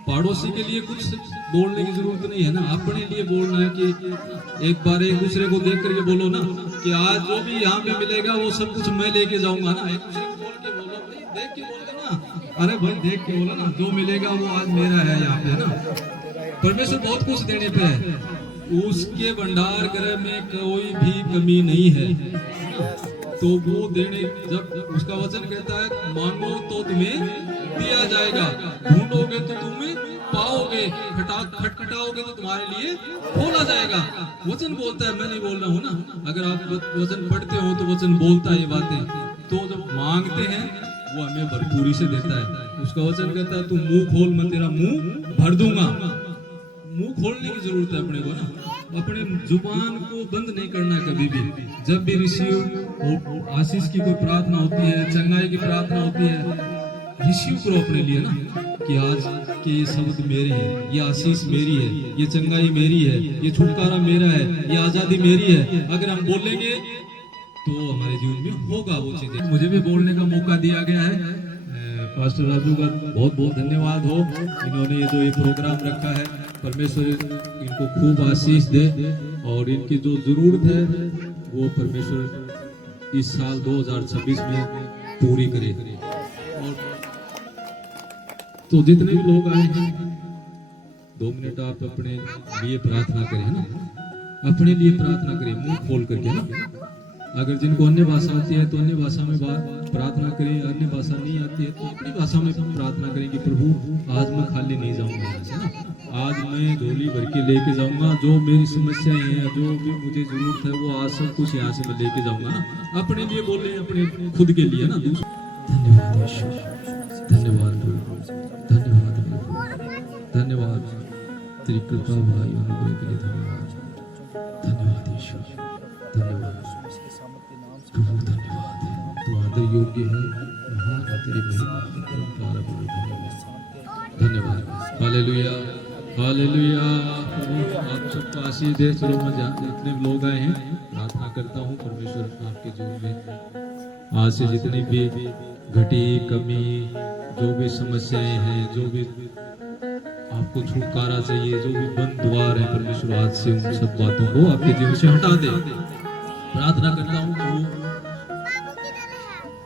पड़ोसी के लिए कुछ बोलने की जरूरत नहीं है ना, अपने लिए बोलना है कि एक बार एक दूसरे को देख करके बोलो ना कि आज जो भी यहाँ पे मिलेगा वो सब कुछ मैं लेके जाऊंगा ना। एक दूसरे को बोल के बोलो, भाई देख के बोलो ना, अरे भाई देख के बोलो ना, जो मिलेगा वो आज मेरा है यहाँ पे ना। परमेश्वर बहुत कुछ देने पे है, उसके भंडार गृह में कोई भी कमी नहीं है। तो वो देने, जब उसका वचन कहता है मांगो तो तुम्हें दिया जाएगा, ढूंढोगे तो तुम्हें पाओगे, खटखटाओगे तो तुम्हारे लिए खोला जाएगा। वचन बोलता है, मैं नहीं बोल रहा हूँ ना। अगर आप वचन पढ़ते हो तो वचन बोलता है ये बातें। तो जब मांगते हैं वो हमें भरपूरी से देता है। उसका वचन कहता है तू मुंह खोल, मैं तेरा मुंह भर दूंगा। मुंह खोलने की जरूरत है अपने को ना, अपने जुबान को बंद नहीं करना कभी भी। जब भी रिसीव आशीष की कोई प्रार्थना होती है, चंगाई की प्रार्थना होती है, रिसीव करो अपने लिए ना, कि आज के ये शब्द मेरे हैं, ये आशीष मेरी है, ये चंगाई मेरी है, ये छुटकारा मेरा है, ये आजादी मेरी है। अगर हम बोलेंगे तो हमारे जीवन में होगा वो चीजें। मुझे भी बोलने का मौका दिया गया है। पास्टर राजू का बहुत बहुत धन्यवाद हो, इन्होंने ये जो ये प्रोग्राम रखा है, परमेश्वर इनको खूब आशीष दे और इनकी जो जरूरत है वो परमेश्वर इस साल 2026 में पूरी करे। और तो जितने भी लोग आए हैं 2 मिनट आप अपने लिए प्रार्थना करें ना, अपने लिए प्रार्थना करें मुंह खोल करके ना। अगर जिनको अन्य भाषा आती है तो अन्य भाषा में प्रार्थना करें, अन्य भाषा नहीं आती है तो अपनी भाषा में प्रार्थना करें कि प्रभु आज मैं खाली नहीं जाऊंगा यहाँ से ना, आज मैं झोली भर के लेके जाऊंगा। जो मेरी समस्याएं हैं, जो भी मुझे जरूरत है, वो आज सब कुछ यहाँ से मैं लेके जाऊंगा ना। अपने लिए बोले, अपने खुद के लिए ना। धन्यवाद यीशु, धन्यवाद धन्यवाद धन्यवाद तेरी कृपा भाई अनुग्रह के लिए धन्यवाद। धन्यवाद यीशु, धन्यवाद प्रभु, धन्यवाद है तू आदर योग्य है, महान है तेरी महिमा। धन्यवाद, हालेलुया हालेलुया। प्रभु आप सबको आशीष दे। चलो मैं जितने लोग आए हैं प्रार्थना करता हूँ परमेश्वर आपके जीवन में आज से जितनी भी घटी कमी, जो भी समस्याएं हैं, जो भी आपको छुटकारा चाहिए, जो भी बंद द्वार है, परमेश्वर आज से उन सब बातों को आपके जीवन से हटा दे। प्रार्थना करता हूँ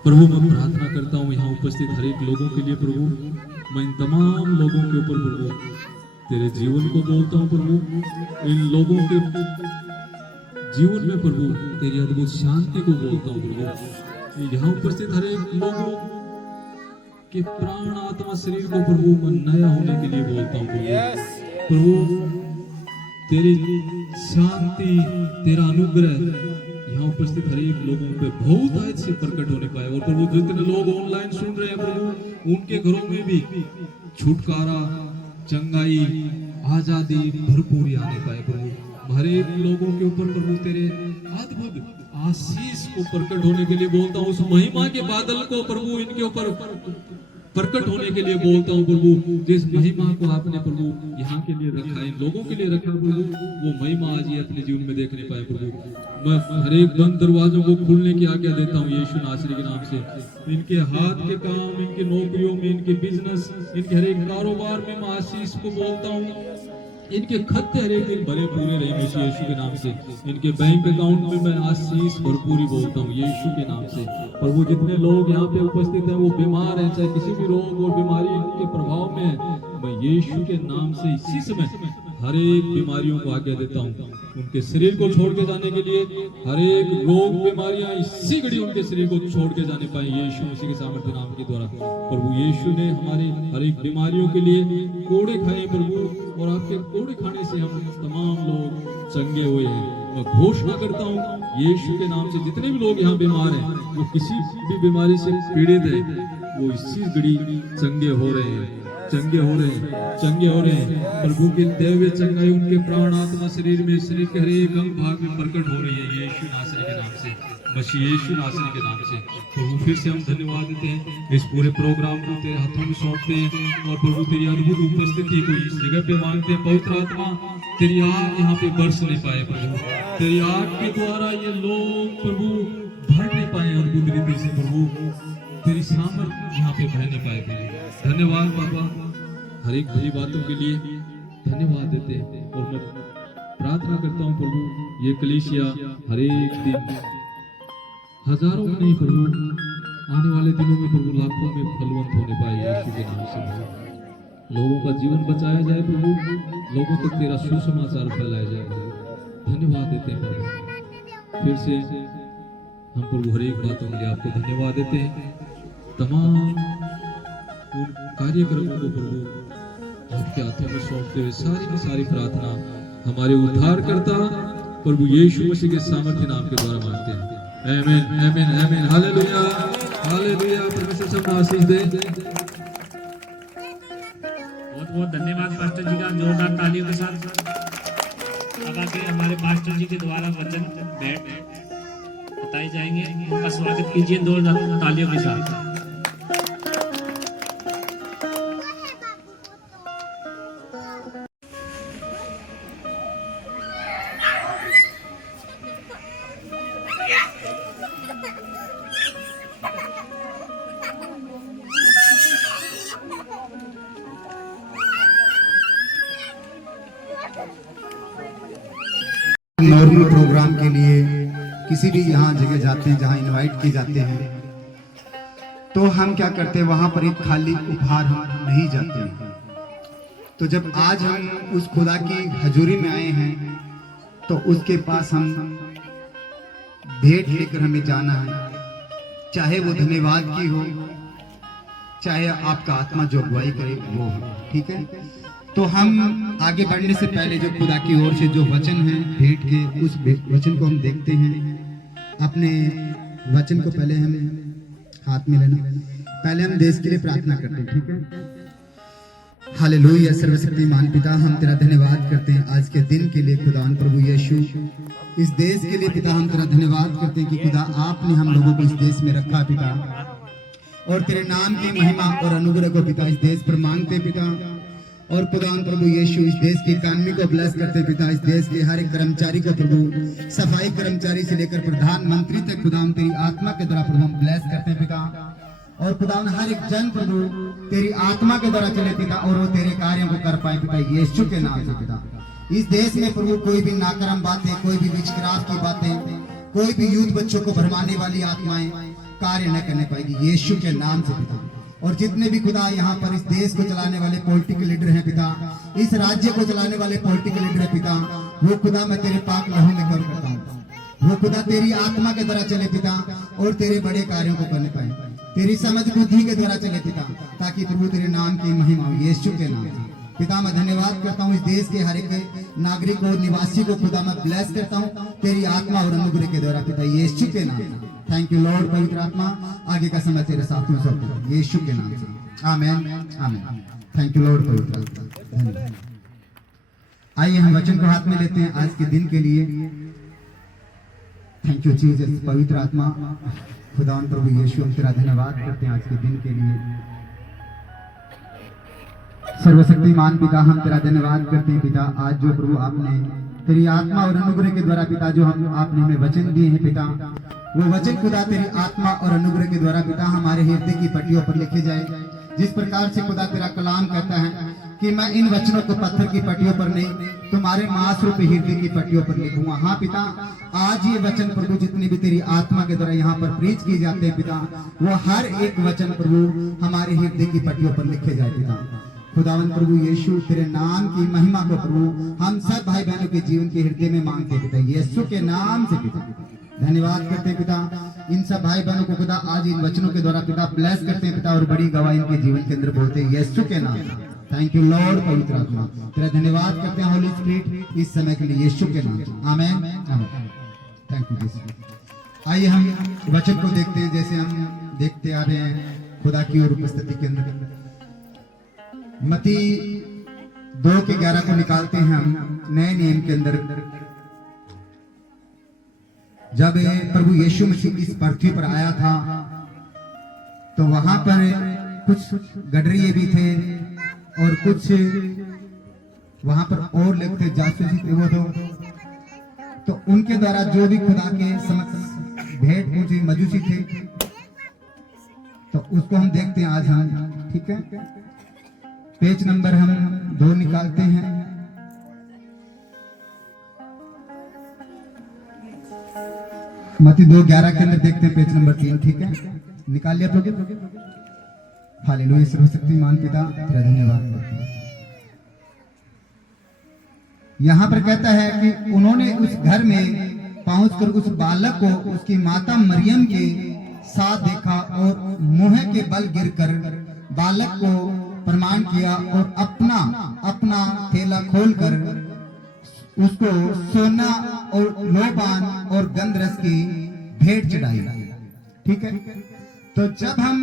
प्रभु मैं प्रार्थना करता हूँ यहाँ उपस्थित हर एक लोगों के लिए प्रभु, मैं इन तमाम लोगों के ऊपर प्रभु तेरे जीवन को बोलता हूँ प्रभु। इन लोगों के जीवन में प्रभु तेरी अद्भुत शांति को बोलता हूँ प्रभु। यहाँ उपस्थित हर एक लोगों के प्राण आत्मा शरीर को प्रभु मैं नया होने के लिए बोलता हूँ प्रभु। प्रभु तेरी शांति, तेरा अनुग्रह यहाँ उपस्थित हर एक लोगों पे बहुत आज से प्रकट होने पाए। और प्रभु जितने लोग ऑनलाइन सुन रहे हैं प्रभु, उनके घरों में भी छुटकारा, चंगाई, आजादी भरपूरी आने पाए प्रभु। हर एक लोगों के ऊपर प्रभु तेरे अद्भुत आशीष को प्रकट होने के लिए बोलता हूँ। उस महिमा के बादल को प्रभु इनके ऊपर प्रकट होने के लिए बोलता हूँ प्रभु। जिस महिमा को आपने प्रभु यहाँ के लिए रखा, इन लोगों के लिए रखा प्रभु, वो महिमा आज ये अपने जीवन में देखने पाए प्रभु। मैं हर एक बंद दरवाजों को खुलने की आज्ञा देता हूँ यीशु नासरी के नाम से। इनके हाथ के काम, इनके नौकरियों में, इनके बिजनेस, इनके हर एक कारोबार में मैं आशीष को बोलता हूँ। इनके खत्ते हर एक दिन भरे पूरे रहे यीशु के नाम से। इनके बैंक अकाउंट में मैं आशीष भरपूरी बोलता हूँ यीशु के नाम से। प्रभु जितने लोग यहाँ पे उपस्थित हैं वो बीमार हैं, चाहे किसी भी रोग और बीमारी के प्रभाव में, मैं यीशु के नाम से इसी समय हर एक बीमारियों को आज्ञा देता हूँ उनके शरीर को छोड़ के जाने के लिए। हर एक रोग बीमारियां इसी घड़ी उनके शरीर को छोड़ के जाने पाए यीशु मसीह के सामर्थ्य नाम के द्वारा। प्रभु यीशु ने हमारे हर एक बीमारियों के लिए कोड़े खाए प्रभु, और आपके कोड़े खाने से हम तमाम लोग चंगे हुए हैं। मैं घोषणा करता हूँ यीशु के नाम से जितने भी लोग यहाँ बीमार हैं, वो किसी भी बीमारी से पीड़ित है, वो इसी घड़ी चंगे हो रहे हैं, चंगे हो रहे हैं, चंगे हो रहे हैं। प्रभु के देवे चंगाई उनके प्राण आत्मा शरीर में, शरीर के हर एक अंग भाग में प्रकट हो रही है यीशु नासरी के नाम से, मसीह यीशु नासरी के नाम से। प्रभु फिर से हम धन्यवाद देते हैं, इस पूरे प्रोग्राम को तेरे हाथों में सौंपते हैं और प्रभु तेरी अद्भुत उपस्थिति को इस जगह पे मांगते हैं। पवित्र आत्मा तेरी आग यहाँ पे बरस नहीं पाए प्रभु, तेरी आग के द्वारा ये लोग प्रभु भर नहीं पाए अद्भुत रीति से प्रभु, तेरी सामर्थ यहाँ पे बह नहीं पाए प्रभु। धन्यवाद बाबा, हर एक भली बातों के लिए धन्यवाद देते हैं। और मैं प्रार्थना करता हूँ प्रभु ये कलीसिया हर एक दिन हजारों में नहीं प्रभु, आने वाले दिनों में प्रभु लाखों में फलवंत होने पाए यीशु के नाम से। लोगों का जीवन बचाया जाए प्रभु, लोगों तक तेरा सुसमाचार फैलाया जाए प्रभु। धन्यवाद देते हैं प्रभु, फिर से हम प्रभु हर एक बातों के लिए आपको धन्यवाद देते हैं। तमाम उन कार्यक्रमों को प्रभु आपके हाथों में सौंपते हुए सारी की सारी प्रार्थना हमारे उद्धारकर्ता प्रभु यीशु मसीह के सामर्थ्य नाम के द्वारा मांगते हैं। आमीन आमीन आमीन। Hallelujah hallelujah. परमेश्वर सबको आशीष दे। बहुत बहुत धन्यवाद पास्टर जी का, जोरदार तालियों के साथ। अब आगे हमारे पास्टर जी के द्वारा वचन भेंट बताए जाएंगे, उनका स्वागत कीजिए जोरदार तालियों के साथ। नॉर्मल प्रोग्राम के लिए किसी भी यहाँ जगह जाते हैं जहाँ इनवाइट किए जाते हैं, तो हम क्या करते हैं, वहाँ पर एक खाली उपहार हम नहीं जाते हैं। तो जब आज हम उस खुदा की हजूरी में आए हैं, तो उसके पास हम भेंट लेकर हमें जाना है, चाहे वो धन्यवाद की हो, चाहे आपका आत्मा जो अगुवाई करे वो हो। ठीक है, तो हम आगे बढ़ने से पहले जो खुदा की ओर से जो वचन है भेंट के, उस वचन को हम देखते हैं। अपने वचन को पहले हम हाथ में लेना, पहले हम देश के लिए प्रार्थना करते हैं। ठीक है, हालेलुया। सर्वशक्तिमान पिता, हम तेरा धन्यवाद करते हैं आज के दिन के लिए खुदावन प्रभु यीशु। इस देश के लिए पिता हम तेरा धन्यवाद करते हैं कि खुदा आपने हम लोगों को इस देश में रखा पिता, और तेरे नाम की महिमा और अनुग्रह को पिता इस देश पर मांगते पिता। और खुदावन प्रभु यीशु इस देश की इकानमी को ब्लेस करते पिता, इस देश के हर एक कर्मचारी को प्रभु, सफाई कर्मचारी से लेकर प्रधानमंत्री तक खुदावन तेरी आत्मा के द्वारा प्रभु हम ब्लेस करते पिता। और खुदावन हर एक जन प्रभु तेरी आत्मा के द्वारा चले पिता, और वो तेरे कार्यों को कर पाए पिता यीशु के नाम से पिता। इस देश में प्रभु कोई भी नाकरम बातें, कोई भी विचक्राफ की बातें, कोई भी यूथ बच्चों को भरमाने वाली आत्माएं कार्य न करने पाएगी यीशु के नाम से पिता। और जितने भी खुदा यहाँ पर इस देश को चलाने वाले पॉलिटिकल लीडर हैं पिता, इस राज्य को चलाने वाले पॉलिटिकल लीडर हैं पिता, वो खुदा मैं तेरे पाक लहू में कॉल करता हूँ, वो खुदा तेरी आत्मा के द्वारा चले पिता, और तेरे बड़े कार्यों को करने पाए, तेरी समझ बुद्धि के द्वारा चले पिता, ताकि प्रभु तेरे नाम की महिमा हो यीशु के नाम से। पिता मैं धन्यवाद करता हूँ इस देश के हर एक नागरिक और निवासी को खुदा मैं ब्लेस करता हूँ तेरी आत्मा और अनुग्रह के द्वारा पिता यीशु के नाम से। Thank you Lord. पवित्र आत्मा आगे का समय तेरे साथ में सौंपता यीशु के नाम से। आमीन आमीन। Thank you Lord. पवित्र आत्मा धन्यवाद। आइए हम वचन को हाथ में लेते हैं आज के दिन के लिए। Thank you Jesus. पवित्र आत्मा खुदावन प्रभु यीशु हम तेरा धन्यवाद करते हैं आज के दिन के लिए। सर्वशक्तिमान पिता हम तेरा धन्यवाद करते हैं पिता, आज जो प्रभु आपने तेरी आत्मा और अनुग्रह के द्वारा पिता जो हम आपने हमें वचन दिए हैं पिता, वो वचन खुदा तेरी आत्मा और अनुग्रह के द्वारा पिता हमारे हृदय की पट्टियों पर लिखे जाए। जिस प्रकार से खुदा तेरा कलाम कहता है कि मैं इन वचनों को पत्थर की पट्टियों पर नहीं, तुम्हारे मांस रूपी हृदय की पट्टियों पर लिखूंगा। हाँ पिता, आज ये वचन प्रभु जितने भी तेरी आत्मा के द्वारा यहाँ पर प्रीच किए जाते हैं पिता, वो हर एक वचन प्रभु हमारे हृदय की पट्टियों पर लिखे जाए पिता। खुदावन प्रभु यीशु तेरे नाम की महिमा को प्रभु हम सब भाई बहनों के जीवन के हृदय में मांगते पिता यीशु के नाम से पिता। धन्यवाद करते हैं पिता इन सब भाई बहनों को खुदा आज इन वचनों के द्वारा पिता ब्लेस करते हैं पिता, और बड़ी गवाही इनके जीवन के अंदर बोलते हैं यीशु के नाम। Thank you Lord. पवित्र आत्मा तेरा धन्यवाद करते हैं होली स्पिरिट इस समय के लिए यीशु के नाम। आमीन आमीन। Thank you Jesus. आइए हम वचन को देखते हैं जैसे हम देखते आ रहे हैं खुदा की ओर उपस्थिति के अंदर। मती 2:11 को निकालते हैं हम नए नियम के अंदर। जब प्रभु यीशु मसीह इस पृथ्वी पर आया था तो वहां पर कुछ गडरिये भी थे और कुछ वहां पर और लोग थे, जासूसी थे वो तो उनके द्वारा जो भी खुदा के समक्ष भेंट पूछी मजूसी थे, तो उसको हम देखते हैं आज हम। ठीक है, पेज नंबर हम 2 निकालते हैं। मत्ती 2:11 के अंदर देखते हैं पेज नंबर 3। ठीक है, निकाल लिया आप लोग? हालेलुया। सर्वशक्तिमान पिता तेरा धन्यवाद। यहाँ पर कहता है कि उन्होंने उस घर में पहुंचकर उस बालक को उसकी माता मरियम के साथ देखा और मुंह के बल गिरकर बालक को प्रणाम किया और अपना थैला खोलकर उसको सोना और लोबान और गंधरस की भेंट चढ़ाई। ठीक है, तो जब हम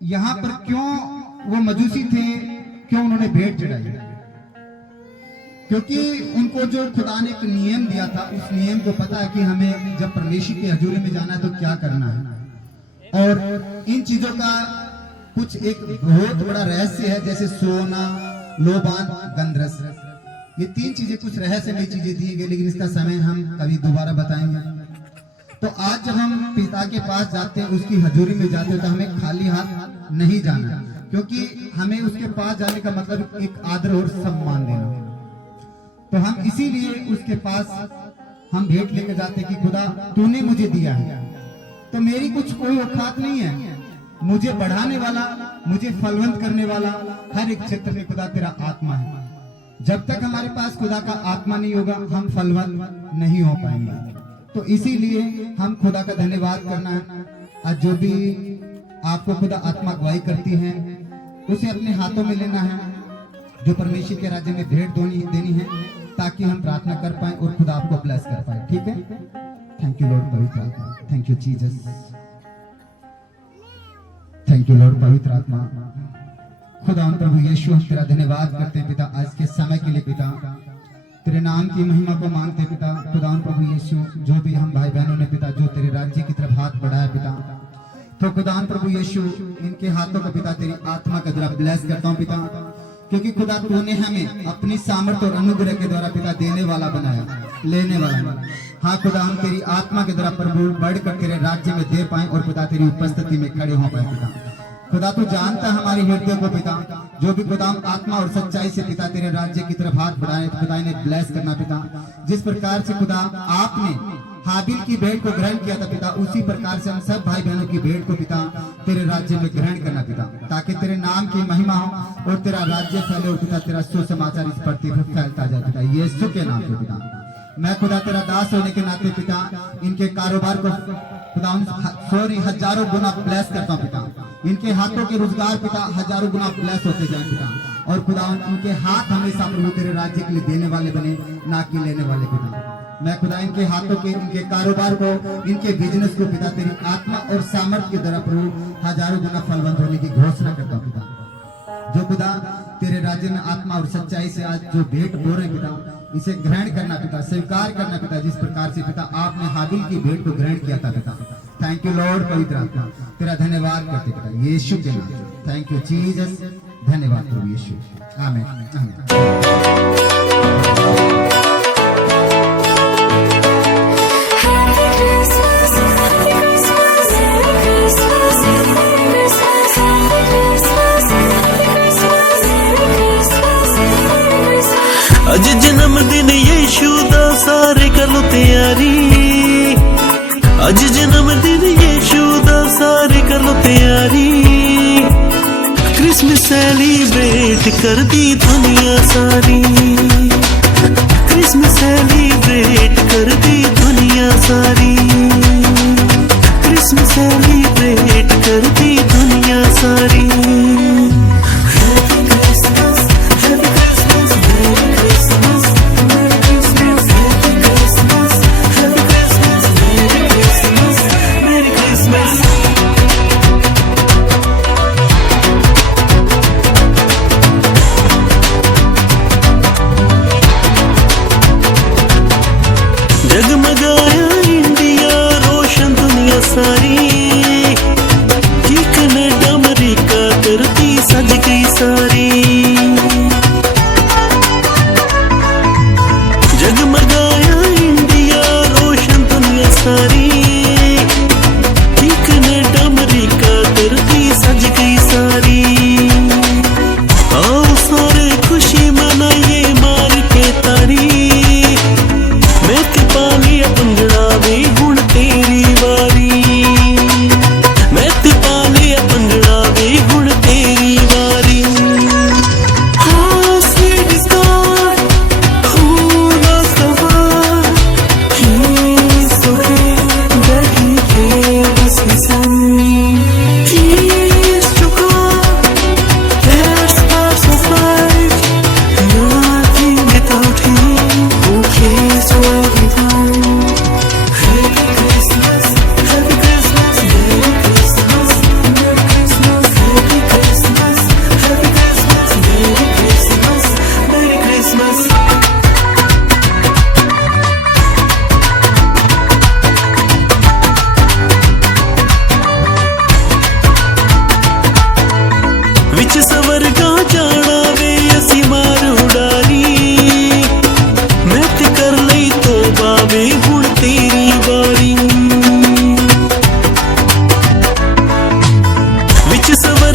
यहाँ पर क्यों वो मजूसी थे, क्यों उन्होंने भेंट चढ़ाई? क्योंकि उनको जो खुदा ने एक नियम दिया था, उस नियम को पता है कि हमें जब परमेश्वर की हजूरी में जाना है तो क्या करना है। और इन चीजों का कुछ एक बहुत बड़ा रहस्य है, जैसे सोना, लोबान, गंधरस, ये 3 चीजें कुछ रहस्यमय चीजें दी गई, लेकिन इसका समय हम कभी दोबारा बताएंगे। तो आज जब हम पिता के पास जाते हैं, उसकी हजूरी में जाते हैं, तो हमें खाली हाथ नहीं जाना, क्योंकि हमें उसके पास जाने का मतलब एक आदर और सम्मान देना। तो हम इसीलिए उसके पास हम भेंट लेकर जाते कि खुदा तूने मुझे दिया है, तो मेरी कुछ कोई औकात नहीं है, मुझे बढ़ाने वाला, मुझे फलवंत करने वाला हर एक क्षेत्र में खुदा तेरा आत्मा है। जब तक हमारे पास खुदा का आत्मा नहीं होगा, हम फलवंत नहीं हो पाएंगे। तो इसीलिए हम खुदा का धन्यवाद करना है। आज जो भी आपको खुदा आत्मा गवाही करती है, उसे अपने हाथों में लेना है, जो परमेश्वर के राज्य में भेंट देनी है, ताकि हम प्रार्थना कर पाए और खुदा आपको ब्लेस कर पाए। ठीक है, थैंक यू लॉर्ड पवित्र आत्मा, thank you Jesus, thank you Lord पवित्र आत्मा। खुदा प्रभु यीशु, हम तेरा धन्यवाद करते हैं पिता आज के समय के लिए। पिता तेरे नाम की महिमा को मांगते पिता। खुदा प्रभु यीशु, जो भी हम भाई बहनों ने पिता जो तेरे राज्य की तरफ हाथ बढ़ाया पिता, तो खुदा प्रभु यीशु इनके हाथों को पिता तेरी आत्मा के द्वारा ब्लेस करता हूँ पिता, क्योंकि खुदा तूने हमें अपनी सामर्थ्य और अनुग्रह के द्वारा पिता देने वाला बनाया, लेने वाला। हाँ खुदा, हम तेरी आत्मा के द्वारा प्रभु बढ़कर तेरे राज्य में दे पाए और पिता तेरी उपस्थिति में खड़े हो पाए पिता। खुदा तू जानता हमारी हृदय को पिता, जो भी खुदा आत्मा और सच्चाई से पिता तेरे राज्य की तरफ हाथ बढ़ाए, तो खुदा इन्हें ब्लेस करना पिता। जिस प्रकार से खुदा आपने हाबिल की भेंट को ग्रहण किया था पिता, उसी प्रकार से हम सब भाई बहनों की भेंट को पिता तेरे राज्य में ग्रहण करना पिता, ताकि तेरे नाम की महिमा हो और तेरा राज्य फैले और पिता तेरा सुसमाचार इस पृथ्वी पर फैलता जाए पिता, यीशु के नाम पे पिता। मैं खुदा तेरा दास होने के नाते पिता इनके कारोबार को खुदा हजारों गुना ब्लेस करता हूँ पिता। इनके हाथों के रोजगार पिता हजारों गुना ब्लेस होते जाए पिता, और खुदा इनके हाथ हमेशा प्रभु तेरे राज्य के लिए देने वाले बने, ना कि लेने वाले पिता। मैं खुदा इनके हाथों के, इनके कारोबार को, इनके बिजनेस को पिता तेरी आत्मा और सामर्थ्य के द्वारा प्रभु हजारों गुना फलवंत होने की घोषणा करता हूँ पिता। जो खुदा तेरे राज्य में आत्मा और सच्चाई से आज जो भेंट हो रहे पिता, इसे ग्रहण करना पिता, स्वीकार करना पिता, जिस प्रकार से पिता आपने हाबिल की भेंट को ग्रहण किया था पिता। थैंक यू लॉर्ड पवित्र आत्मा, तेरा धन्यवाद करते पिता यीशु के नाम। थैंक यू जीसस, धन्यवाद प्रभु यीशु, आमीन आमीन। अज जन्मदिन यीशु दा सारे करो तैयारी, अज जन्मदिन यीशु दा सारे करो तैयारी। क्रिसमस सेलिब्रेट कर दी दुनिया सारी, क्रिसमस सेलिब्रेट कर दी दुनिया सारी, क्रिसमस सेलिब्रेट कर दी दुनिया सारी। जगमगाया इंडिया रोशन दुनिया सारी, की कनाडा अमेरिका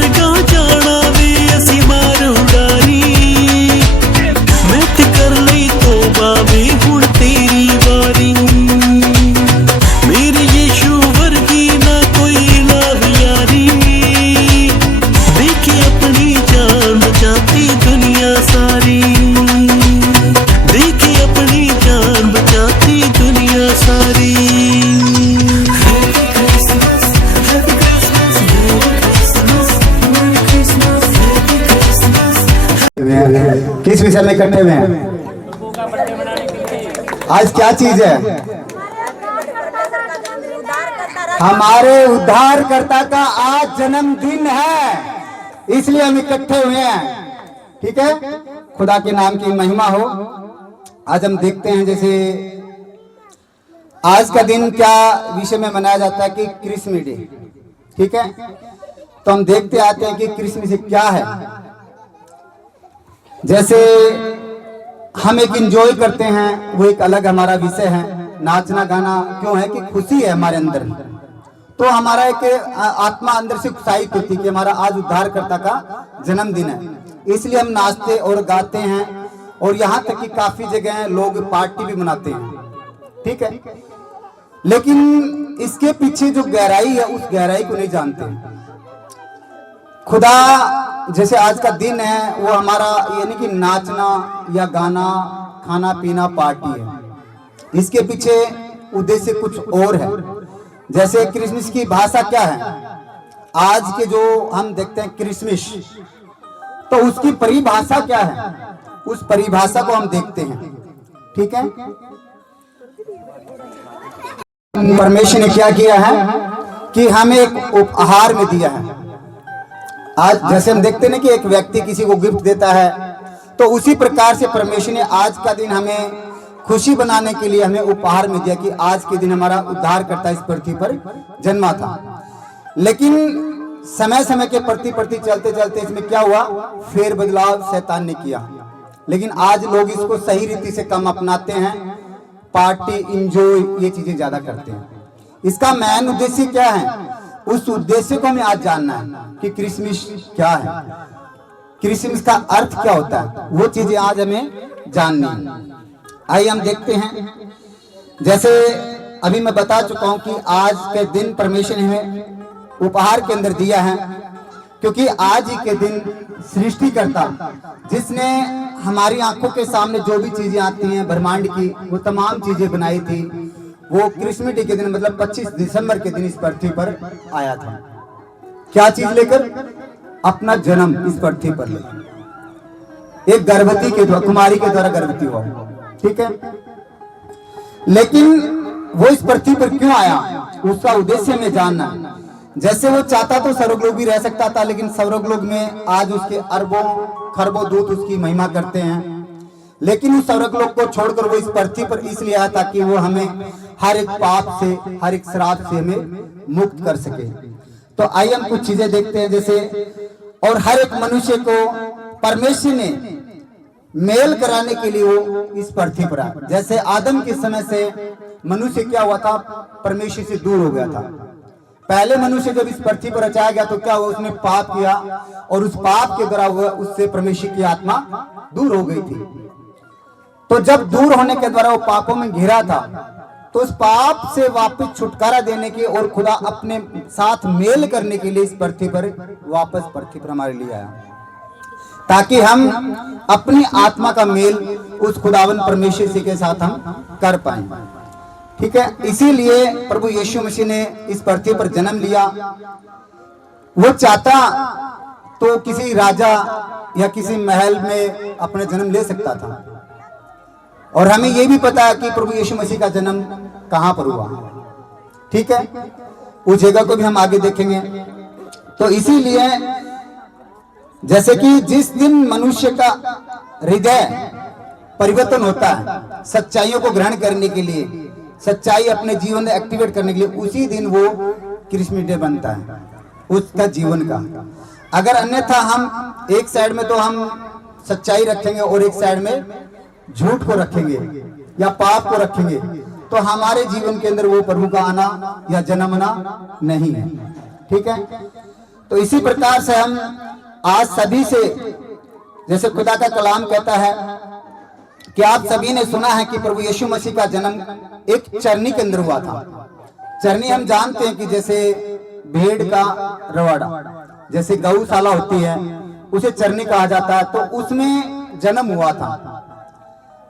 वर्गा जाना वे असी मारो डारी मैं ते कर लई तोबा वे हुण तेरी बारी मेरे यीशु वर्गी ना कोई लाभ यारी देखे अपनी जान बचाती दुनिया सारी देखे अपनी जान बचाती दुनिया सारी किस विषय में इकट्ठे हुए हैं? आज क्या चीज है? हमारे उद्धारकर्ता का आज जन्मदिन है, इसलिए हम इकट्ठे हुए हैं। ठीक है, खुदा के नाम की महिमा हो। आज हम देखते हैं जैसे आज का दिन क्या विषय में मनाया जाता है कि क्रिसमस डे। ठीक है, तो हम देखते आते हैं कि क्रिसमस क्या है। जैसे हम एक एंजॉय करते हैं, वो एक अलग हमारा विषय है। नाचना गाना क्यों है कि खुशी है हमारे अंदर, तो हमारा एक आत्मा अंदर से उत्साहित होती है कि हमारा आज उद्धारकर्ता का जन्मदिन है, इसलिए हम नाचते और गाते हैं। और यहाँ तक कि काफी जगह लोग पार्टी भी मनाते हैं। ठीक है, लेकिन इसके पीछे जो गहराई है उस गहराई को नहीं जानते। खुदा जैसे आज का दिन है वो हमारा यानी कि नाचना या गाना, खाना पीना, पार्टी है। इसके पीछे उद्देश्य कुछ और है। जैसे क्रिसमस की भाषा क्या है, आज के जो हम देखते हैं क्रिसमस, तो उसकी परिभाषा क्या है, उस परिभाषा को हम देखते हैं। ठीक है, परमेश्वर ने क्या किया है कि हमें एक उपहार में दिया है। आज जैसे हम देखते हैं कि एक व्यक्ति किसी को गिफ्ट देता है, तो उसी प्रकार से परमेश्वर ने आज का दिन हमें खुशी बनाने के लिए हमें उपहार में दिया कि आज के दिन हमारा उद्धारकर्ता इस पृथ्वी पर जन्मा था। लेकिन समय समय के प्रति चलते चलते इसमें क्या हुआ, फेर बदलाव शैतान ने किया। लेकिन आज लोग इसको सही रीति से कम अपनाते हैं, पार्टी, इंजॉय, ये चीजें ज्यादा करते हैं। इसका मेन उद्देश्य क्या है, उस उद्देश्य को हमें आज जानना है कि क्रिसमस क्या है, क्रिसमस का अर्थ क्या होता है, वो चीजें आज हमें जाननी है। आइए हम देखते हैं। जैसे अभी मैं बता चुका हूं कि आज के दिन परमेश्वर ने हमें उपहार के अंदर दिया है, क्योंकि आज ही के दिन सृष्टिकर्ता जिसने हमारी आंखों के सामने जो भी चीजें आती हैं ब्रह्मांड की, वो तमाम चीजें बनाई थी, वो क्रिसमस डे के दिन मतलब 25 दिसंबर के दिन इस पृथ्वी पर आया था। क्या चीज लेकर? अपना जन्म इस पृथ्वी पर लेकर। एक गर्भवती के द्वारा, कुमारी के द्वारा गर्भवती हुआ। ठीक है, लेकिन वो इस पृथ्वी पर क्यों आया, उसका उद्देश्य हमें जानना। जैसे वो चाहता तो स्वर्गलोक भी रह सकता था, लेकिन स्वर्गलोक में आज उसके अरबों खरबों दूत उसकी महिमा करते हैं। लेकिन उस स्वर्गलोक को छोड़कर वो इस पृथ्वी पर इसलिए आया ताकि वो हमें हर एक पाप से, हर एक श्राप से हमें मुक्त कर सके। तो आइए हम कुछ चीजें देखते हैं। जैसे और हर एक मनुष्य को परमेश्वर ने मेल कराने के लिए वो इस पृथ्वी पर आया। जैसे आदम के समय से मनुष्य क्या हुआ था, परमेश्वर से दूर हो गया था। पहले मनुष्य जब इस पृथ्वी पर रचाया गया तो क्या हुआ, उसने पाप किया और उस पाप के द्वारा हुआ उससे परमेश्वर की आत्मा दूर हो गई थी। तो जब दूर होने के द्वारा वो पापों में घिरा था, तो उस पाप से वापस छुटकारा देने के और खुदा अपने साथ मेल करने के लिए इस पृथ्वी पर वापस पृथ्वी पर हमारे लिए आया, ताकि हम अपनी आत्मा का मेल उस खुदावन परमेश्वर से के साथ हम कर पाए। ठीक है, इसीलिए प्रभु यीशु मसीह ने इस पृथ्वी पर जन्म लिया। वो चाहता तो किसी राजा या किसी महल में अपना जन्म ले सकता था, और हमें ये भी पता है कि प्रभु यीशु मसीह का जन्म कहां पर हुआ। ठीक है, उस जगह को भी हम आगे देखेंगे। तो इसीलिए जैसे कि जिस दिन मनुष्य का हृदय परिवर्तन होता है सच्चाइयों को ग्रहण करने के लिए, सच्चाई अपने जीवन में एक्टिवेट करने के लिए, उसी दिन वो क्रिसमस डे बनता है उसका जीवन का। अगर अन्यथा हम एक साइड में तो हम सच्चाई रखेंगे और एक साइड में झूठ को रखेंगे या पाप को रखेंगे, तो हमारे जीवन के अंदर वो प्रभु का आना या जन्मना नहीं है। ठीक है, तो इसी प्रकार से हम आज सभी से, जैसे खुदा का कलाम कहता है कि आप सभी ने सुना है कि प्रभु यीशु मसीह का जन्म एक चरनी के अंदर हुआ था। चरनी हम जानते हैं कि जैसे भेड़ का रवाड़ा, जैसे गौशाला होती है उसे चरनी कहा जाता है, तो उसमें जन्म हुआ था।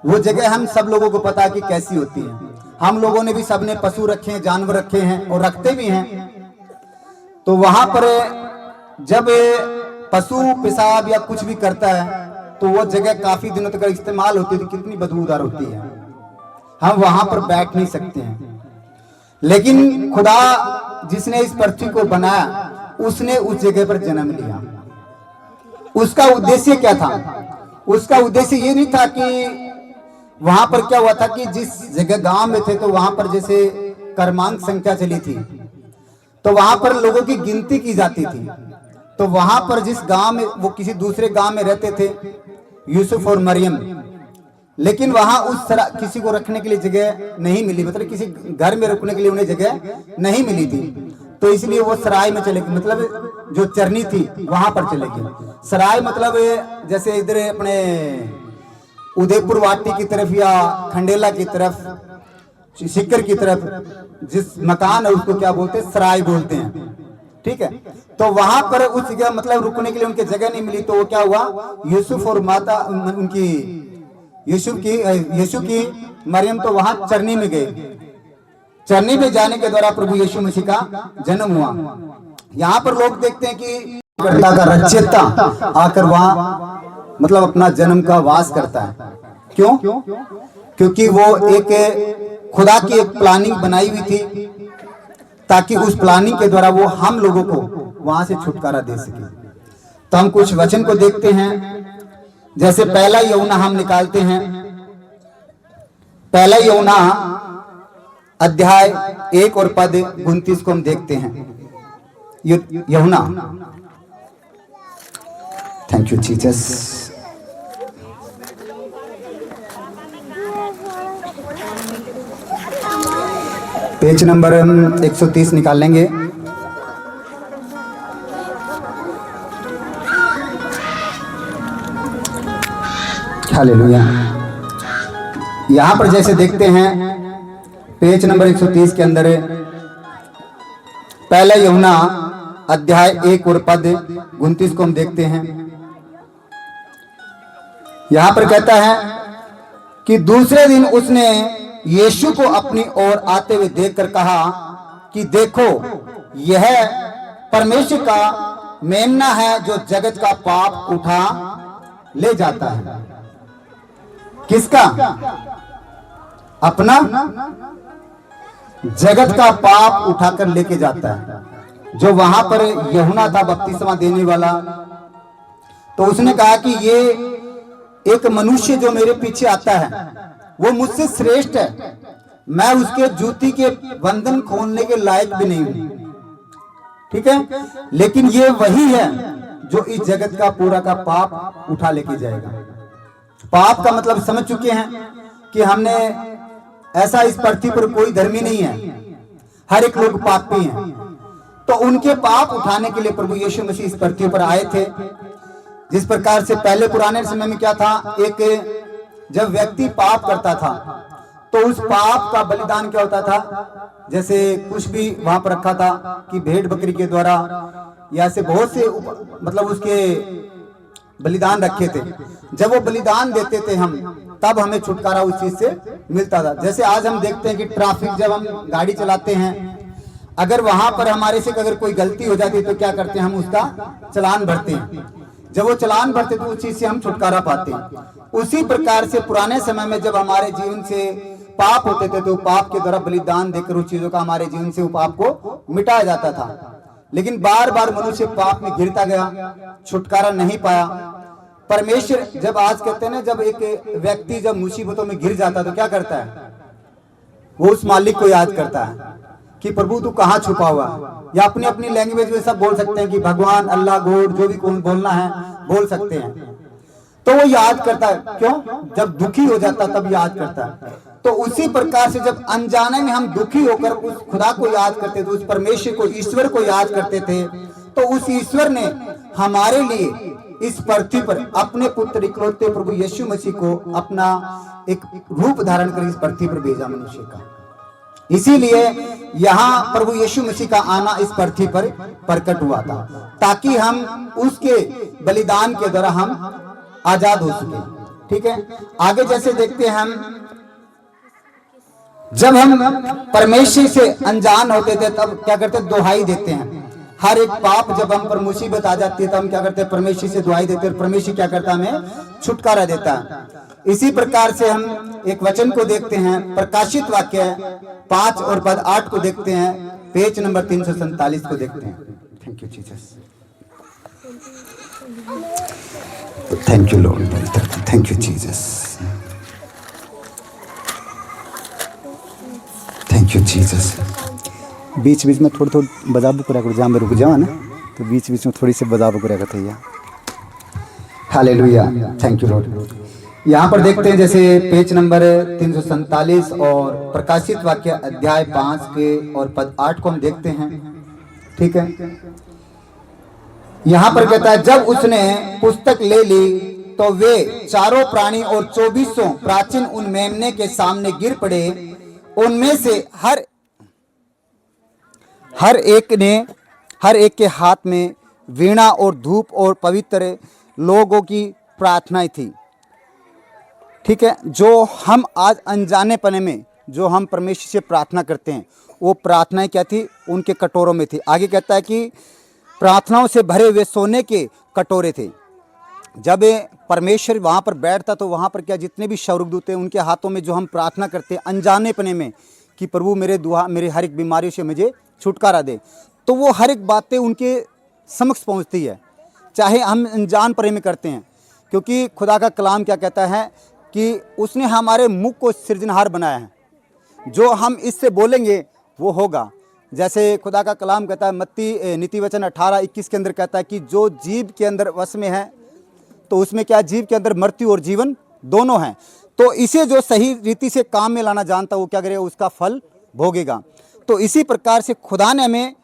वो जगह हम सब लोगों को पता है कि कैसी होती है। हम लोगों ने भी सबने पशु रखे हैं, जानवर रखे हैं और रखते भी हैं। तो वहां पर जब पशु पेशाब या कुछ भी करता है तो वो जगह काफी दिनों तक इस्तेमाल होती है, कितनी बदबूदार होती है, हम वहां पर बैठ नहीं सकते हैं। लेकिन खुदा जिसने इस पृथ्वी को बनाया उसने उस जगह पर जन्म लिया। उसका उद्देश्य क्या था? उसका उद्देश्य ये नहीं था कि वहां पर क्या हुआ था कि जिस जगह गांव में थे तो वहां पर जैसे क्रमांक संख्या चली थी तो वहां पर लोगों की गिनती की जाती थी। तो वहां पर जिस गांव में वो किसी दूसरे गांव में रहते थे, यूसुफ और मरियम, लेकिन वहां उस तरह किसी को रखने के लिए जगह नहीं मिली, मतलब किसी घर में रुकने के लिए उन्हें जगह नहीं मिली थी। तो इसलिए वो सराय में चले गए, मतलब जो चरनी थी वहां पर चले गए। सराय मतलब जैसे इधर अपने उदयपुर वाटी की तरफ या खंडेला की तरफ, सिक्कर की तरफ जिस मकान है उसको क्या बोलते हैं? सराय बोलते हैं। ठीक है, तो वहां पर उस जगह मतलब रुकने के लिए उनके जगह नहीं मिली। तो वो क्या हुआ, यूसुफ और माता उनकी यीशु की मरियम तो वहां चरनी में गए। चरनी में जाने के द्वारा प्रभु यीशु मसीह का जन्म हुआ। यहाँ पर लोग देखते हैं कि का रचयिता आकर वहां मतलब अपना जन्म का वास करता है। क्यों? क्योंकि वो एक खुदा की एक प्लानिंग बनाई हुई थी ताकि उस प्लानिंग के द्वारा वो हम लोगों को वहां से छुटकारा दे सके। तो हम कुछ वचन को देखते हैं। जैसे पहला यूहन्ना हम निकालते हैं, पहला यूहन्ना अध्याय 1 और पद 29 को हम देखते हैं। यूहन्ना, thank you Jesus. Page number 130 निकाल लेंगे। हालेलुया। यहां पर जैसे देखते हैं पेज नंबर 130 के अंदर पहला यूहन्ना अध्याय 1 और पद 29 को हम देखते हैं। यहां पर कहता है कि दूसरे दिन उसने यीशु को अपनी ओर आते हुए देखकर कहा कि देखो, यह परमेश्वर का मेमना है जो जगत का पाप उठा ले जाता है। किसका? अपना। जगत का पाप उठाकर लेके जाता है। जो वहां पर यूहन्ना था बपतिस्मा देने वाला, तो उसने कहा कि ये एक मनुष्य जो मेरे पीछे आता है वो मुझसे श्रेष्ठ है, मैं उसके जूती के बंधन खोलने के लायक भी नहीं हूं। ठीक है, लेकिन ये वही है जो इस जगत का पूरा का पाप उठा लेके जाएगा। पाप का मतलब समझ चुके हैं कि हमने ऐसा इस पृथ्वी पर कोई धर्मी नहीं है, हर एक लोग पापी हैं। तो उनके पाप उठाने के लिए प्रभु यीशु मसीह इस पृथ्वी पर आए थे। जिस प्रकार से पहले पुराने समय में क्या था, एक जब व्यक्ति पाप करता था तो उस पाप का बलिदान क्या होता था, जैसे कुछ भी वहां पर रखा था कि भेड़ बकरी के द्वारा या से बहुत से मतलब उसके बलिदान रखे थे। जब वो बलिदान देते थे हम, तब हमें छुटकारा उस चीज से मिलता था। जैसे आज हम देखते हैं कि ट्रैफिक जब हम गाड़ी चलाते हैं, अगर वहां पर हमारे से अगर कोई गलती हो जाती है तो क्या करते हैं, हम उसका चालान भरते हैं। जब वो चालान भरते तो उस चीज से हम छुटकारा पाते हैं। उसी प्रकार से पुराने समय में जब हमारे जीवन से पाप होते थे तो पाप के द्वारा बलिदान देकर उस चीजों का हमारे जीवन से पाप को मिटाया जाता था। लेकिन बार बार मनुष्य पाप में गिरता गया, छुटकारा नहीं पाया। परमेश्वर जब आज कहते हैं ना, जब एक व्यक्ति जब मुसीबतों में गिर जाता है तो क्या करता है, वो उस मालिक को याद करता है कि प्रभु तू कहाँ छुपा हुआ, या अपनी अपनी लैंग्वेज में सब बोल सकते हैं कि भगवान, अल्लाह, गॉड, जो भी कौन बोलना है बोल सकते हैं। तो वो याद करता है। क्यों? जब दुखी हो जाता तब याद करता है। तो उसी प्रकार से जब अनजाने में हम दुखी होकर उस खुदा को याद करते थे, उस परमेश्वर को, ईश्वर को याद करते थे, तो उस ईश्वर ने हमारे लिए इस पृथ्वी पर अपने पुत्र इकलौते प्रभु यीशु मसीह को अपना एक रूप धारण कर इस पृथ्वी पर भेजा मनुष्य का। इसीलिए यहाँ प्रभु यीशु मसीह का आना इस पृथ्वी पर प्रकट हुआ था, ताकि हम उसके बलिदान के द्वारा हम आजाद हो सके। ठीक है, आगे जैसे देखते हैं हम, जब हम परमेश्वर से अनजान होते थे तब क्या करते, दुहाई देते हैं। हर एक पाप जब हम पर मुसीबत आ जाती है तब हम क्या करते हैं, परमेश्वर से दुहाई देते हैं, परमेश्वर क्या करता है, हमें छुटकारा देता है। इसी प्रकार से हम एक वचन को देखते हैं, प्रकाशित वाक्य 5 और पद 8 को देखते हैं, पेज नंबर 347 को देखते हैं। Thank you Jesus, thank you Lord, thank you Jesus, thank you Jesus. बीच बीच में थोड़ी थोड़ी बजाबू करा करो, जहाँ में रुक जाओ ना तो बीच बीच में थोड़ी सी बजाबू करा करते हैं। Hallelujah, thank you Lord. यहाँ पर देखते हैं जैसे पेज नंबर 347 और प्रकाशित वाक्य अध्याय 5 के और पद 8 को हम देखते हैं। ठीक है, यहाँ पर कहता है, जब उसने पुस्तक ले ली तो वे चारों प्राणी और 24 प्राचीन उन मेमने के सामने गिर पड़े। उनमें से हर एक के हाथ में वीणा और धूप और पवित्र लोगों की प्रार्थनाएं थी। ठीक है, जो हम आज अनजाने पने में जो हम परमेश्वर से प्रार्थना करते हैं, वो प्रार्थनाएं क्या थी, उनके कटोरों में थी। आगे कहता है कि प्रार्थनाओं से भरे हुए सोने के कटोरे थे। जब परमेश्वर वहाँ पर बैठता तो वहाँ पर क्या, जितने भी स्वर्गदूत हैं उनके हाथों में जो हम प्रार्थना करते हैं अनजाने पने में कि प्रभु मेरे हर एक बीमारियों से मुझे छुटकारा दे, तो वो हर एक बातें उनके समक्ष पहुँचती है, चाहे हम अनजान पने में करते हैं। क्योंकि खुदा का कलाम क्या कहता है कि उसने हमारे मुख को सृजनहार बनाया है, जो हम इससे बोलेंगे वो होगा। जैसे खुदा का कलाम कहता है मत्ती नीति वचन 18:21 के अंदर कहता है कि जो जीव के अंदर वश में है, तो उसमें क्या, जीव के अंदर मृत्यु और जीवन दोनों हैं। तो इसे जो सही रीति से काम में लाना जानता वो क्या करेगा, उसका फल भोगेगा। तो इसी प्रकार से खुदा ने हमें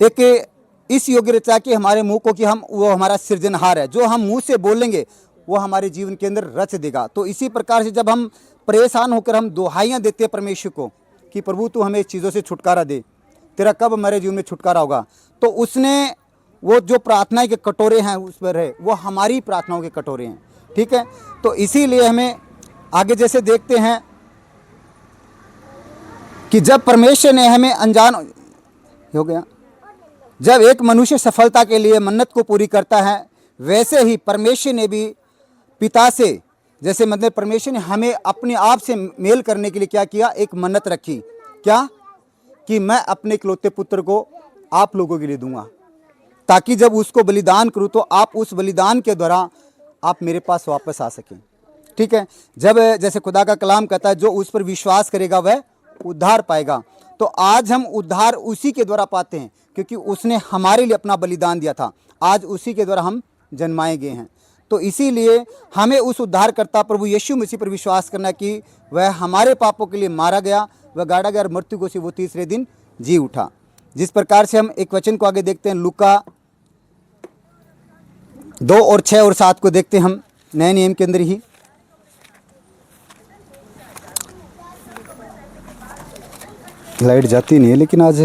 एक इस योग्य रचा कि हमारे मुंह को कि हम वो हमारा सृजनहार है, जो हम मुंह से बोलेंगे वो हमारे जीवन के अंदर रच देगा। तो इसी प्रकार से जब हम परेशान होकर हम दुहाइयाँ देते हैं परमेश्वर को कि प्रभु तू हमें इस चीज़ों से छुटकारा दे, तेरा कब हमारे जीवन में छुटकारा होगा, तो उसने वो जो प्रार्थनाएं के कटोरे हैं उस पर है, वो हमारी प्रार्थनाओं के कटोरे हैं। ठीक है, तो इसीलिए हमें आगे जैसे देखते हैं कि जब परमेश्वर ने हमें अनजान हो गया, जब एक मनुष्य सफलता के लिए मन्नत को पूरी करता है, वैसे ही परमेश्वर ने भी पिता से, जैसे मतलब परमेश्वर ने हमें अपने आप से मेल करने के लिए क्या किया, एक मन्नत रखी। क्या कि मैं अपने इकलौते पुत्र को आप लोगों के लिए दूंगा, ताकि जब उसको बलिदान करूं तो आप उस बलिदान के द्वारा आप मेरे पास वापस आ सकें। ठीक है, जब जैसे खुदा का कलाम कहता है जो उस पर विश्वास करेगा वह उद्धार पाएगा। तो आज हम उद्धार उसी के द्वारा पाते हैं, क्योंकि उसने हमारे लिए अपना बलिदान दिया था। आज उसी के द्वारा हम जन्माए गए हैं। तो इसीलिए हमें उस उद्धारकर्ता प्रभु यीशु मसीह पर विश्वास करना कि वह हमारे पापों के लिए मारा गया, वह गाड़ा गया और मृत्यु को से वो तीसरे दिन जी उठा। जिस प्रकार से हम एक वचन को आगे देखते हैं, लूका 2 और 6 और 7 को देखते हैं हम नए नियम के अंदर ही। लाइट जाती नहीं है लेकिन आज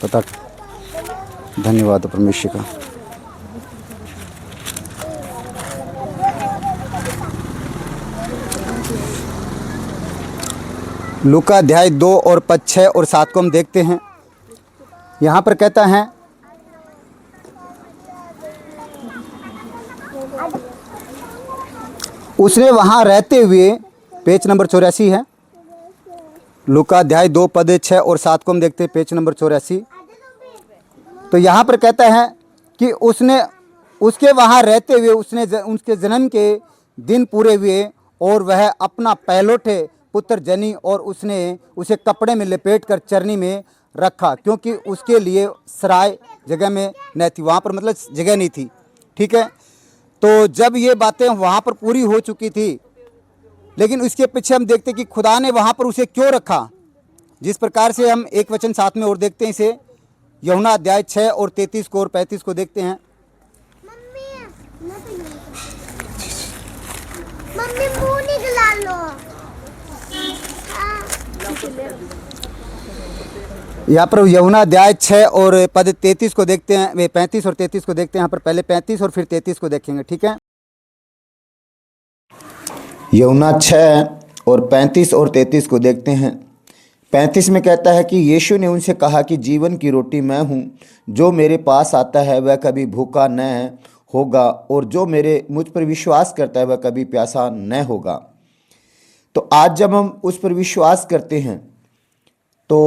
पता, धन्यवाद परमेश्वर का। लूका अध्याय 2 और पद 6 और 7 को हम देखते हैं। यहाँ पर कहता है, उसने वहाँ रहते हुए, पेज नंबर 84 है, लूका अध्याय 2 पद 6 और 7 को हम देखते हैं, पेज नंबर 84। तो यहाँ पर कहता है कि उसने उसके वहाँ रहते हुए उसने उनके जन्म के दिन पूरे हुए और वह अपना पहलौठे पुत्र जनी और उसने उसे कपड़े में लपेट कर चरनी में रखा, क्योंकि उसके लिए सराय जगह में न थी, वहाँ पर मतलब जगह नहीं थी। ठीक है, तो जब ये बातें वहाँ पर पूरी हो चुकी थी, लेकिन उसके पीछे हम देखते कि खुदा ने वहाँ पर उसे क्यों रखा। जिस प्रकार से हम एक वचन साथ में और देखते हैं इसे, यूहन्ना अध्याय 6 और 33 को और 35 को देखते हैं। मम्मी मुंह निकला लो। यहाँ पर यूहन्ना अध्याय 6 और पद 33 को देखते हैं, वे 35 और 33 को देखते हैं। यहाँ पर पहले 35 और फिर 33 को देखेंगे, ठीक है। यूहन्ना 6 और 35 और 33 को देखते हैं। 35 में कहता है कि यीशु ने उनसे कहा कि जीवन की रोटी मैं हूँ, जो मेरे पास आता है वह कभी भूखा न होगा, और जो मुझ पर विश्वास करता है वह कभी प्यासा न होगा। तो आज जब हम उस पर विश्वास करते हैं तो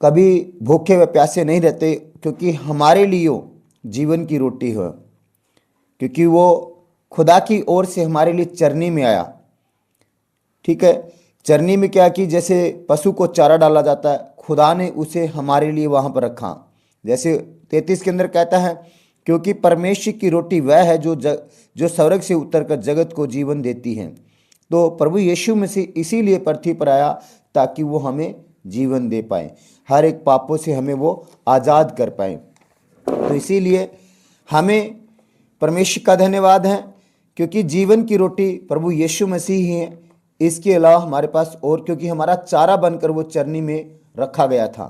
कभी भूखे व प्यासे नहीं रहते, क्योंकि हमारे लिए जीवन की रोटी है, क्योंकि वो खुदा की ओर से हमारे लिए चरनी में आया, ठीक है। चरनी में क्या कि जैसे पशु को चारा डाला जाता है, खुदा ने उसे हमारे लिए वहाँ पर रखा। जैसे 33 के अंदर कहता है, क्योंकि परमेश्वर की रोटी वह है जो स्वर्ग से उतरकर जगत को जीवन देती है। तो प्रभु यीशु मसीह इसीलिए पृथ्वी पर आया ताकि वो हमें जीवन दे पाए, हर एक पापों से हमें वो आज़ाद कर पाए। तो इसीलिए हमें परमेश्वर का धन्यवाद है, क्योंकि जीवन की रोटी प्रभु यीशु मसीह ही है। इसके अलावा हमारे पास और, क्योंकि हमारा चारा बनकर वो चरनी में रखा गया था।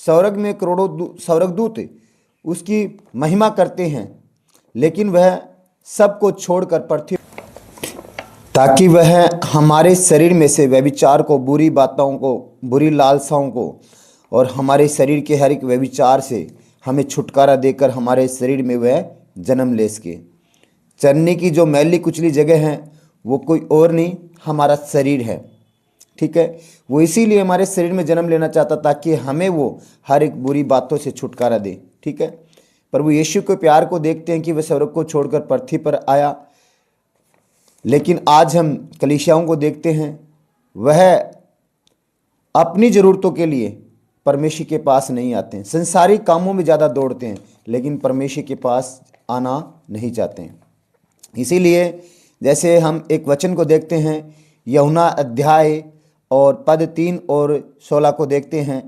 स्वर्ग में करोड़ों स्वर्गदूत उसकी महिमा करते हैं, लेकिन वह सबको छोड़कर पृथ्वी, ताकि वह हमारे शरीर में से व्यभिचार को, बुरी बातों को, बुरी लालसाओं को और हमारे शरीर के हर एक व्यभिचार से हमें छुटकारा देकर हमारे शरीर में वह जन्म ले सके। चरनी की जो मैली कुचली जगह है वो कोई और नहीं, हमारा शरीर है, ठीक है। वो इसीलिए हमारे शरीर में जन्म लेना चाहता ताकि हमें वो हर एक बुरी बातों से छुटकारा दे, ठीक है। प्रभु यीशु के प्यार को देखते हैं कि वह स्वर्ग को छोड़कर पृथ्वी पर आया, लेकिन आज हम कलीसियाओं को देखते हैं, वह अपनी ज़रूरतों के लिए परमेश्वर के पास नहीं आते हैं, संसारिक कामों में ज़्यादा दौड़ते हैं, लेकिन परमेश्वर के पास आना नहीं चाहते हैं। इसीलिए जैसे हम एक वचन को देखते हैं, यूहन्ना अध्याय और पद 3 और 16 को देखते हैं।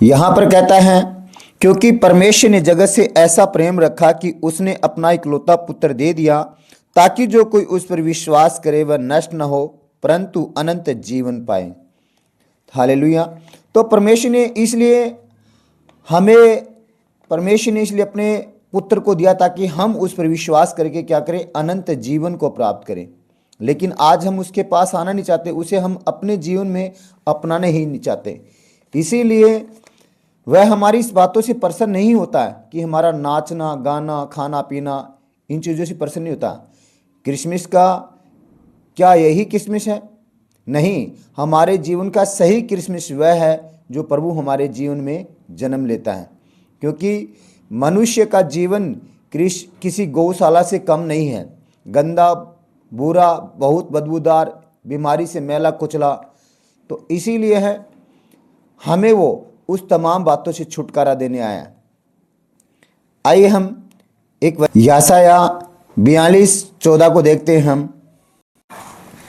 यहाँ पर कहता है, क्योंकि परमेश्वर ने जगत से ऐसा प्रेम रखा कि उसने अपना इकलौता पुत्र दे दिया, ताकि जो कोई उस पर विश्वास करे वह नष्ट न हो परंतु अनंत जीवन पाए। हालेलुया। तो परमेश्वर ने इसलिए अपने पुत्र को दिया ताकि हम उस पर विश्वास करके क्या करें, अनंत जीवन को प्राप्त करें। लेकिन आज हम उसके पास आना नहीं चाहते, उसे हम अपने जीवन में अपनाने ही नहीं चाहते। इसीलिए वह हमारी इस बातों से प्रसन्न नहीं होता है कि हमारा नाचना, गाना, खाना पीना, इन चीज़ों से प्रसन्न नहीं होता। क्रिसमस का क्या यही क्रिसमस है? नहीं, हमारे जीवन का सही क्रिसमस वह है जो प्रभु हमारे जीवन में जन्म लेता है, क्योंकि मनुष्य का जीवन किसी गौशाला से कम नहीं है। गंदा, बुरा, बहुत बदबूदार, बीमारी से मैला कुचला। तो इसीलिए है हमें वो उस तमाम बातों से छुटकारा देने आया। आइए हम एक यशाया 42:14 को देखते हैं। हम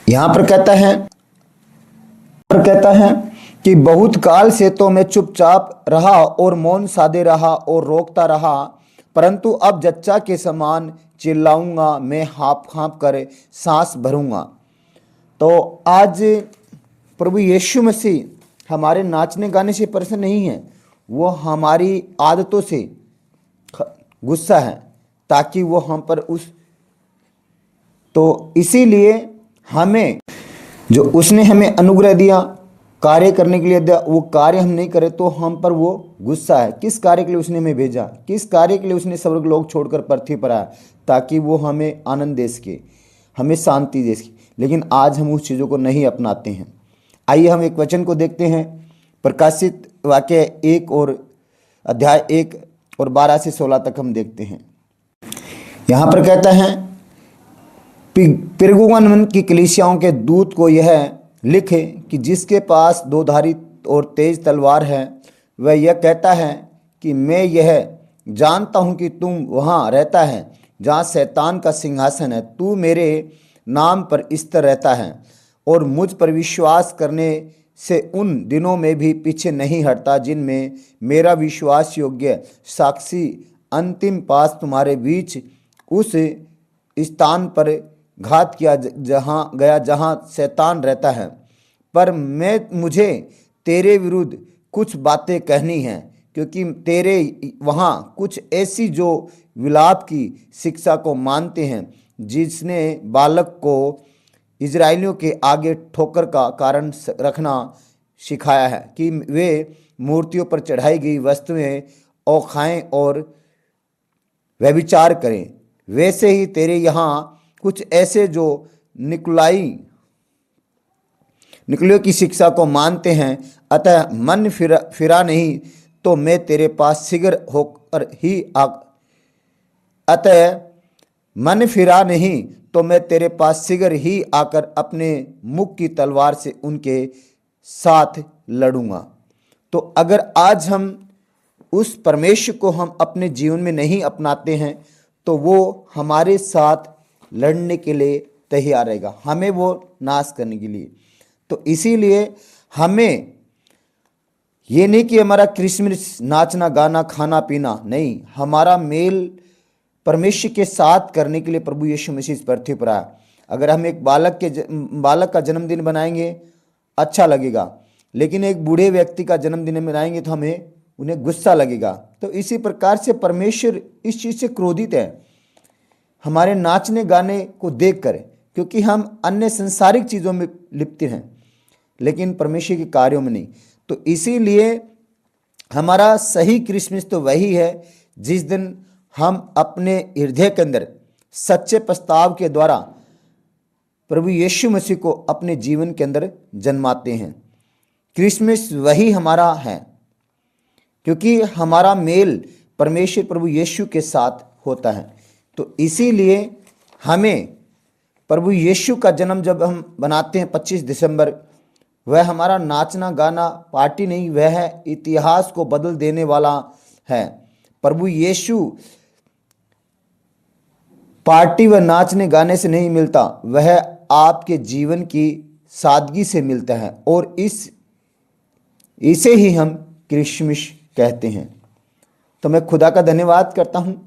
यहाँ पर कहता है कि बहुत काल से तो मैं चुपचाप रहा और मौन साधे रहा और रोकता रहा, परंतु अब जच्चा के समान चिल्लाऊंगा, मैं हाँप कर सांस भरूंगा। तो आज प्रभु यीशु मसीह हमारे नाचने गाने से प्रसन्न नहीं है, वो हमारी आदतों से गुस्सा है ताकि वो हम पर तो इसीलिए हमें जो उसने हमें अनुग्रह दिया, कार्य करने के लिए दिया, वो कार्य हम नहीं करें तो हम पर वो गुस्सा है। किस कार्य के लिए उसने हमें भेजा? किस कार्य के लिए उसने स्वर्ग लोग छोड़कर पृथ्वी पर आया? ताकि वो हमें आनंद दे सके, हमें शांति दे सके। लेकिन आज हम उस चीज़ों को नहीं अपनाते हैं। आइए हम एक वचन को देखते हैं, प्रकाशित वाक्य 1 और अध्याय 1 और 12 से 16 तक हम देखते हैं। यहाँ पर कहता है, पिरगुमन की कलीसियाओं के दूत को यह लिखे कि जिसके पास 2 धारी और तेज तलवार है, वह यह कहता है कि मैं यह जानता हूँ कि तुम वहाँ रहता है जहाँ शैतान का सिंहासन है। तू मेरे नाम पर स्थिर रहता है और मुझ पर विश्वास करने से उन दिनों में भी पीछे नहीं हटता जिनमें मेरा विश्वास योग्य साक्षी अंतिम पास तुम्हारे बीच उस स्थान पर घात किया जहाँ शैतान रहता है। पर मुझे तेरे विरुद्ध कुछ बातें कहनी हैं, क्योंकि तेरे वहाँ कुछ ऐसी जो विलाप की शिक्षा को मानते हैं, जिसने बालक को इजराइलियों के आगे ठोकर का कारण रखना सिखाया है कि वे मूर्तियों पर चढ़ाई गई वस्तुएं और खाएं और व्यभिचार करें। वैसे ही तेरे यहाँ कुछ ऐसे जो निकलियों की शिक्षा को मानते हैं। अतः मन फिरा नहीं तो मैं तेरे पास शीघ्र होकर ही आकर अपने मुख की तलवार से उनके साथ लड़ूंगा। तो अगर आज हम उस परमेश्वर को हम अपने जीवन में नहीं अपनाते हैं तो वो हमारे साथ लड़ने के लिए तैयार रहेगा, हमें वो नाश करने के लिए। तो इसीलिए हमें ये नहीं कि हमारा क्रिसमस नाचना गाना खाना पीना नहीं, हमारा मेल परमेश्वर के साथ करने के लिए प्रभु यीशु मसीह इस पृथ्वी पर आया। अगर हम एक बालक का जन्मदिन बनाएंगे अच्छा लगेगा, लेकिन एक बूढ़े व्यक्ति का जन्मदिन मनाएंगे तो उन्हें गुस्सा लगेगा। तो इसी प्रकार से परमेश्वर इस चीज़ से क्रोधित है हमारे नाचने गाने को देखकर, क्योंकि हम अन्य संसारिक चीज़ों में लिप्त हैं लेकिन परमेश्वर के कार्यों में नहीं। तो इसीलिए हमारा सही क्रिसमस तो वही है जिस दिन हम अपने हृदय के अंदर सच्चे प्रस्ताव के द्वारा प्रभु यीशु मसीह को अपने जीवन के अंदर जन्माते हैं। क्रिसमस वही हमारा है, क्योंकि हमारा मेल परमेश्वर प्रभु यीशु के साथ होता है। तो इसीलिए हमें प्रभु यीशु का जन्म जब हम बनाते हैं 25 दिसंबर, वह हमारा नाचना गाना पार्टी नहीं, वह है इतिहास को बदल देने वाला है। प्रभु यीशु पार्टी व नाचने गाने से नहीं मिलता, वह आपके जीवन की सादगी से मिलता है, और इसे ही हम क्रिसमस कहते हैं। तो मैं खुदा का धन्यवाद करता हूँ।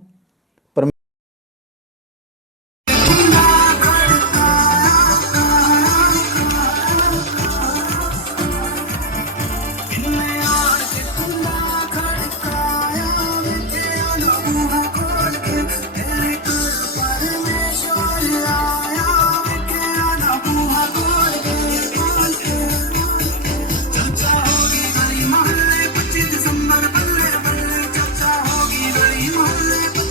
होगी गली मोहल्ले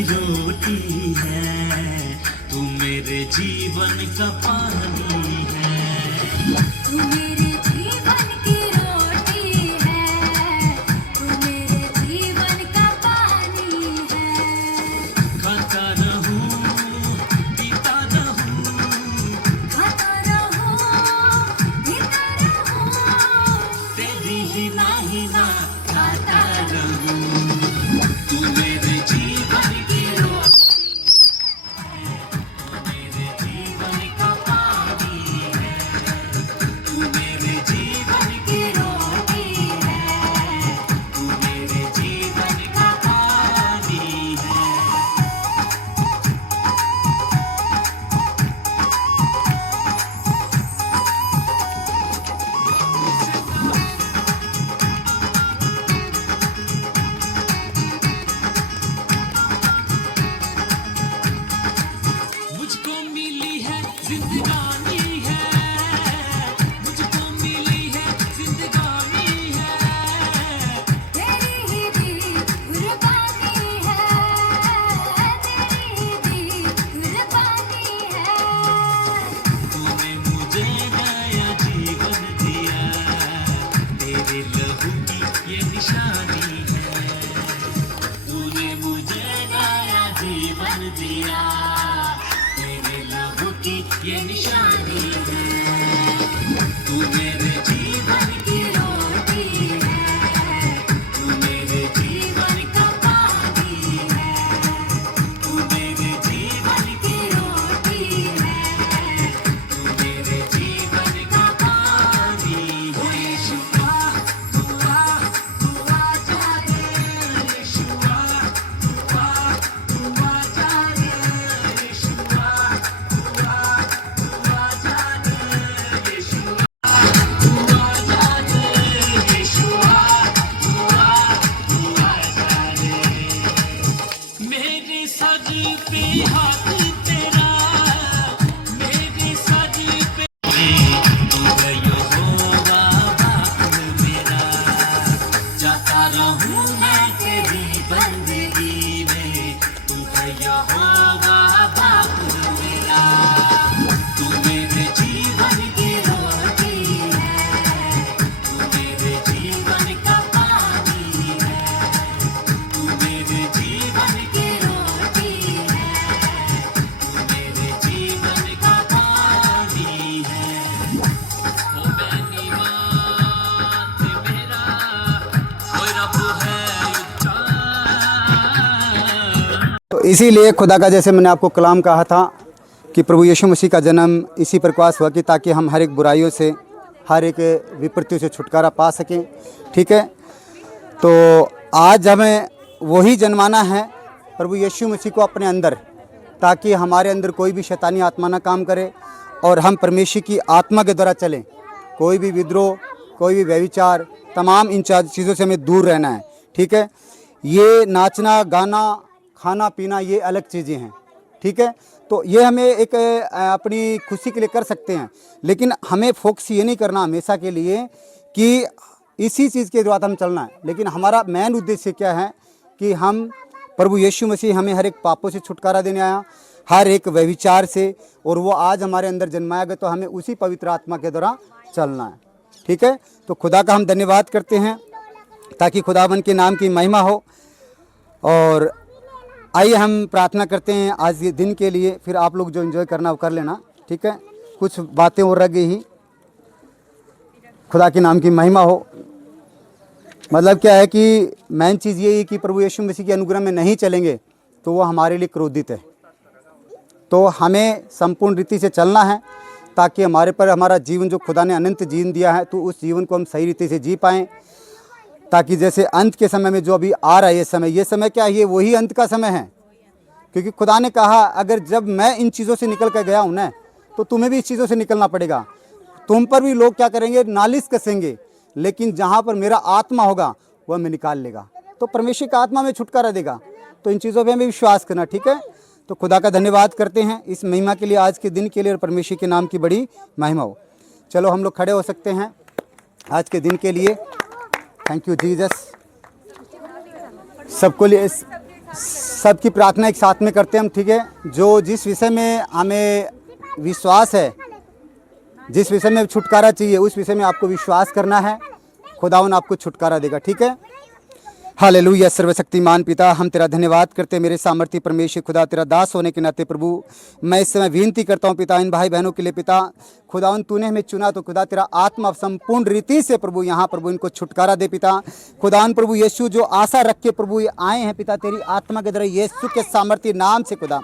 की रोटी है, तू मेरे जीवन का पानी है। तू मेरे जीवन की रोटी है, तू मेरे जीवन का पानी है। खाता रहूं पीता रहूं, खाता रहूं पीता रहूं, तेरी ही माहिमा खाता रहूं। तू मेरे जीवन की रोटी है, तू मेरे जीवन का पानी है। तू मेरे जीवन की रोटी है, तू मेरे जीवन का पानी है। मुझको मिली है जिंदगानी है, मुझको मिली है जिंदगानी है। तेरी ही दी कुर्बानी है, तेरी ही दी कुर्बानी है। तूने मुझे नया जीवन दिया, तेरे लहू की ये निशानी है। तूने मुझे नया जीवन दिया, तेरे लहू की ये निशानी है। तू मेरे जीवन की रोटी है, तू मेरे जीवन का पानी है। तू मेरे जीवन की रोटी है, तू मेरे जीवन का पानी है। यीशुआ दुआ दुआ जाने, यीशुआ दुआ दुआ जाने, यीशुआ दुआ दुआ जाने, यीशुआ दुआ जाने, यीशुआ दुआ दुआ जाने। मेरे सज पे हाथ तेरा, मेरे सज पे तू है यहोवा बाप मेरा। जाता रहूं मैं तेरी बंदगी में, तू है यहोवा बाप मेरा। तू मेरे जीवन की रोटी है, तू मेरे जीवन का पानी है। तू मेरे जीवन की रोटी है, तू मेरे जीवन का पानी है। ओ बेईमान ते मेरा कोई रब है उच्चा। तो इसीलिए खुदा का, जैसे मैंने आपको कलाम कहा था कि प्रभु यीशु मसीह का जन्म इसी प्रकार हुआ कि ताकि हम हर एक बुराइयों से, हर एक विपत्तियों से छुटकारा पा सकें। ठीक है, तो आज हमें वही जन्माना है प्रभु यीशु मसीह को अपने अंदर, ताकि हमारे अंदर कोई भी शैतानी आत्मा ना काम करे और हम परमेश्वर की आत्मा के द्वारा चलें। कोई भी विद्रोह, कोई भी व्यभिचार, तमाम इन चीज़ों से हमें दूर रहना है। ठीक है, ये नाचना गाना खाना पीना ये अलग चीज़ें हैं। ठीक है, तो ये हमें एक अपनी खुशी के लिए कर सकते हैं, लेकिन हमें फोकस ये नहीं करना हमेशा के लिए कि इसी चीज़ के द्वारा हम चलना है। लेकिन हमारा मेन उद्देश्य क्या है कि हम प्रभु यीशु मसीह हमें हर एक पापों से छुटकारा देने आया, हर एक व्यभिचार से, और वो आज हमारे अंदर जन्माया गया, तो हमें उसी पवित्र आत्मा के द्वारा चलना है। ठीक है, तो खुदा का हम धन्यवाद करते हैं ताकि खुदावन के नाम की महिमा हो। और आइए हम प्रार्थना करते हैं आज ये दिन के लिए। फिर आप लोग जो एंजॉय करना वो कर लेना। ठीक है, कुछ बातें और रह गई ही, खुदा के नाम की महिमा हो। मतलब क्या है कि मेन चीज़ ये है कि प्रभु यीशु मसीह के अनुग्रह में नहीं चलेंगे तो वो हमारे लिए क्रोधित है। तो हमें संपूर्ण रीति से चलना है ताकि हमारे पर हमारा जीवन जो खुदा ने अनंत जीवन दिया है, तो उस जीवन को हम सही रीति से जी पाएँ, ताकि जैसे अंत के समय में जो अभी आ रहा है ये समय क्या है, ये वही अंत का समय है। क्योंकि खुदा ने कहा अगर जब मैं इन चीज़ों से निकल कर गया हूँ ना, तो तुम्हें भी इस चीज़ों से निकलना पड़ेगा। तुम पर भी लोग क्या करेंगे, नालिश कसेंगे, लेकिन जहाँ पर मेरा आत्मा होगा वह मैं निकाल लेगा। तो परमेश्वर का आत्मा में छुटकारा देगा। तो इन चीज़ों पर हमें विश्वास करना। ठीक है, तो खुदा का धन्यवाद करते हैं इस महिमा के लिए, आज के दिन के लिए, और परमेश्वर के नाम की बड़ी महिमा हो। चलो हम लोग खड़े हो सकते हैं आज के दिन के लिए। Thank you Jesus. सबको लिए सबकी प्रार्थना एक साथ में करते हैं हम, ठीक है। जो जिस विषय में हमें विश्वास है, जिस विषय में छुटकारा चाहिए, उस विषय में आपको विश्वास करना है, खुदावन आपको छुटकारा देगा, ठीक है। हालेलुया। सर्वशक्तिमान पिता, हम तेरा धन्यवाद करते हैं मेरे सामर्थ्य परमेश्वर खुदा, तेरा दास होने के नाते प्रभु मैं इस समय विनती करता हूँ पिता, इन भाई बहनों के लिए पिता, खुदावन तूने हमें चुना तो खुदा तेरा आत्मा संपूर्ण रीति से प्रभु यहाँ प्रभु इनको छुटकारा दे पिता। खुदावन प्रभु यीशु जो आशा रख के प्रभु ये आए हैं पिता, तेरी आत्मा के द्वारा यीशु के सामर्थ्य नाम से खुदा,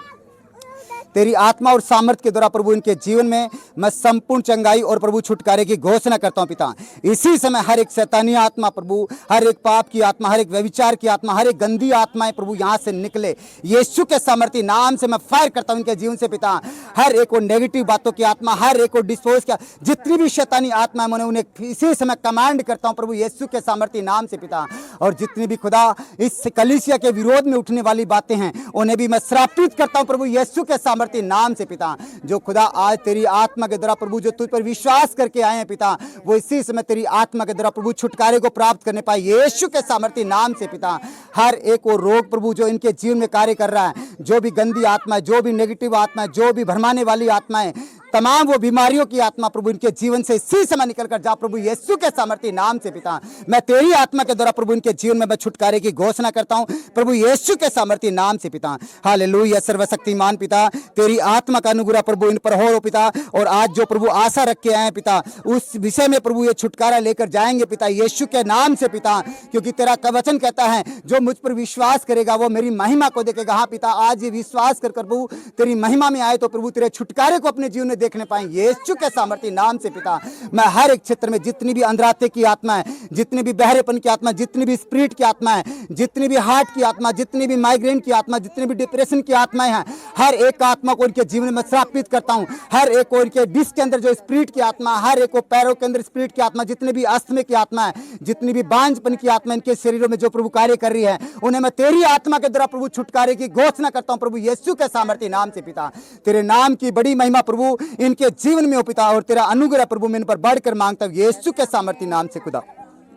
तेरी आत्मा और सामर्थ्य के द्वारा प्रभु इनके जीवन में मैं संपूर्ण चंगाई और प्रभु छुटकारे की घोषणा करता हूं पिता। इसी समय हर एक शैतानी आत्मा प्रभु, हर एक पाप की आत्मा, हर एक व्यभिचार की आत्मा, हर एक गंदी आत्माएं प्रभु यहां से निकले, यीशु के सामर्थ्य नाम से मैं फायर करता हूं इनके जीवन से पिता। हर एक को नेगेटिव बातों की आत्मा, हर एक को डिस्पोज किया, जितनी भी शैतानी आत्मा मैंने उन्हें इसी समय कमांड करता हूं प्रभु यीशु के सामर्थ्य नाम से पिता। और जितनी भी खुदा इस कलीसिया के विरोध में उठने वाली बातें हैं, उन्हें भी मैं श्रापित करता हूं प्रभु यीशु के सामर्थ्य नाम से पिता। जो खुदा आज तेरी आत्मा के द्वारा प्रभु जो तुझ पर विश्वास करके आए हैं पिता, वो इसी समय तेरी आत्मा के द्वारा प्रभु छुटकारे को प्राप्त करने पाए यीशु के सामर्थ्य नाम से पिता। हर एक वो रोग प्रभु जो इनके जीवन में कार्य कर रहा है, जो भी गंदी आत्मा है, जो भी नेगेटिव आत्मा है, जो भी भरमाने वाली आत्मा है, तमाम वो बीमारियों की आत्मा प्रभु इनके जीवन से इसी समय निकल कर जा प्रभु यीशु के सामर्थ्य नाम से पिता। मैं तेरी आत्मा के द्वारा प्रभु इनके जीवन में मैं छुटकारे की घोषणा करता हूं प्रभु यीशु के सामर्थ्य नाम से पिता। हालेलुया। सर्वशक्तिमान पिता, तेरी आत्मा का अनुग्रह प्रभु इन पर हो पिता। और आज जो प्रभु आशा रख के आए पिता, उस विषय में प्रभु ये छुटकारा लेकर जाएंगे पिता यीशु के नाम से पिता। क्योंकि तेरा वचन कहता है जो मुझ पर विश्वास करेगा वो मेरी महिमा को देखेगा। हाँ पिता, आज ये विश्वास कर प्रभु तेरी महिमा में आए तो प्रभु तेरे छुटकारे को अपने जीवन में देखने पाएंगे यीशु के सामर्थ्य नाम से पिता। मैं हर एक क्षेत्र में जितनी भी अंधराते की आत्मा है, जितनी भी बहरेपन की आत्मा, जितनी भी स्पिरिट की आत्मा है, जितनी भी हार्ट की आत्मा, जितनी भी माइग्रेन की आत्मा, जितनी भी डिप्रेशन की आत्माएं हैं, हर एक आत्मा को इनके जीवन में श्रापित करता हूं। हर एक को इनके डिस्क के अंदर जो स्पिरिट की आत्मा, हर एक को पैरों के अंदर स्पिरिट की आत्मा, जितनी भी अस्थमे की आत्मा है, जितनी भी बांझपन की आत्मा इनके शरीरों में जो प्रभु कार्य कर रही है, उन्हें मैं तेरी आत्मा के द्वारा प्रभु छुटकारे की घोषणा करता हूं प्रभु यीशु के सामर्थ्य नाम से पिता। तेरे नाम की बड़ी महिमा प्रभु इनके जीवन में हो पिता, और तेरा अनुग्रह प्रभु मैं इन पर बढ़कर मांगता हूं यीशु के सामर्थ्य नाम से खुदा।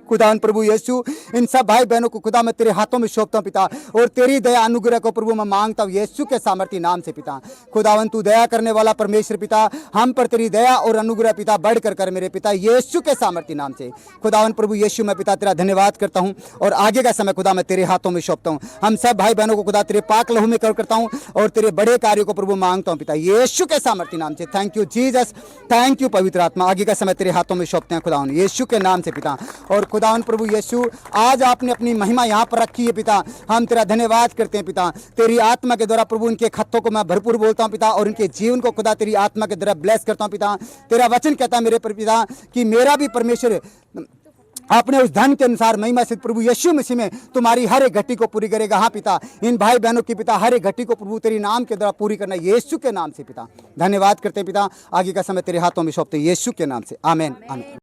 खुदावन प्रभु यीशु, इन सब भाई बहनों को खुदा मैं तेरे हाथों में सौंपता हूं पिता, और तेरी दया अनुग्रह को प्रभु मैं मांगता हूं यीशु के सामर्थ्य नाम से पिता। खुदावन तू दया करने वाला परमेश्वर पिता, हम पर तेरी दया और अनुग्रह पिता बढ़कर कर मेरे पिता यीशु के सामर्थ्य नाम से। खुदावन प्रभु यीशु मैं पिता तेरा धन्यवाद करता हूं, और आगे का समय खुदा मैं तेरे हाथों में सौंपता हूं। हम सब भाई बहनों को खुदा तेरे पाक लहू में कर करता हूं, और तेरे बड़े कार्यों को प्रभु मांगता हूं पिता यीशु के सामर्थ्य नाम से। Thank you Jesus, thank you पवित्र आत्मा। आगे का समय तेरे हाथों में सौंपते हैं खुदावन यीशु के नाम से पिता। और खुदावन प्रभु यीशु, आज आपने अपनी महिमा यहाँ पर रखी है पिता, हम तेरा धन्यवाद करते हैं पिता। तेरी आत्मा के द्वारा प्रभु इनके खत्तों को मैं भरपूर बोलता हूँ पिता, और इनके जीवन को खुदा तेरी आत्मा के द्वारा ब्लेस करता हूँ पिता। तेरा वचन कहता है मेरे पर पिता कि मेरा भी परमेश्वर अपने उस धन के अनुसार महिमा से प्रभु यीशु मसीह में तुम्हारी हर एक घटी को पूरी करेगा। हाँ पिता, इन भाई बहनों की पिता हर एक घटी को प्रभु तेरी नाम के द्वारा पूरी करना यीशु के नाम से पिता। धन्यवाद करते हैं पिता। आगे का समय तेरे हाथों में सौंपते हैं यीशु के नाम से। आमीन आमीन।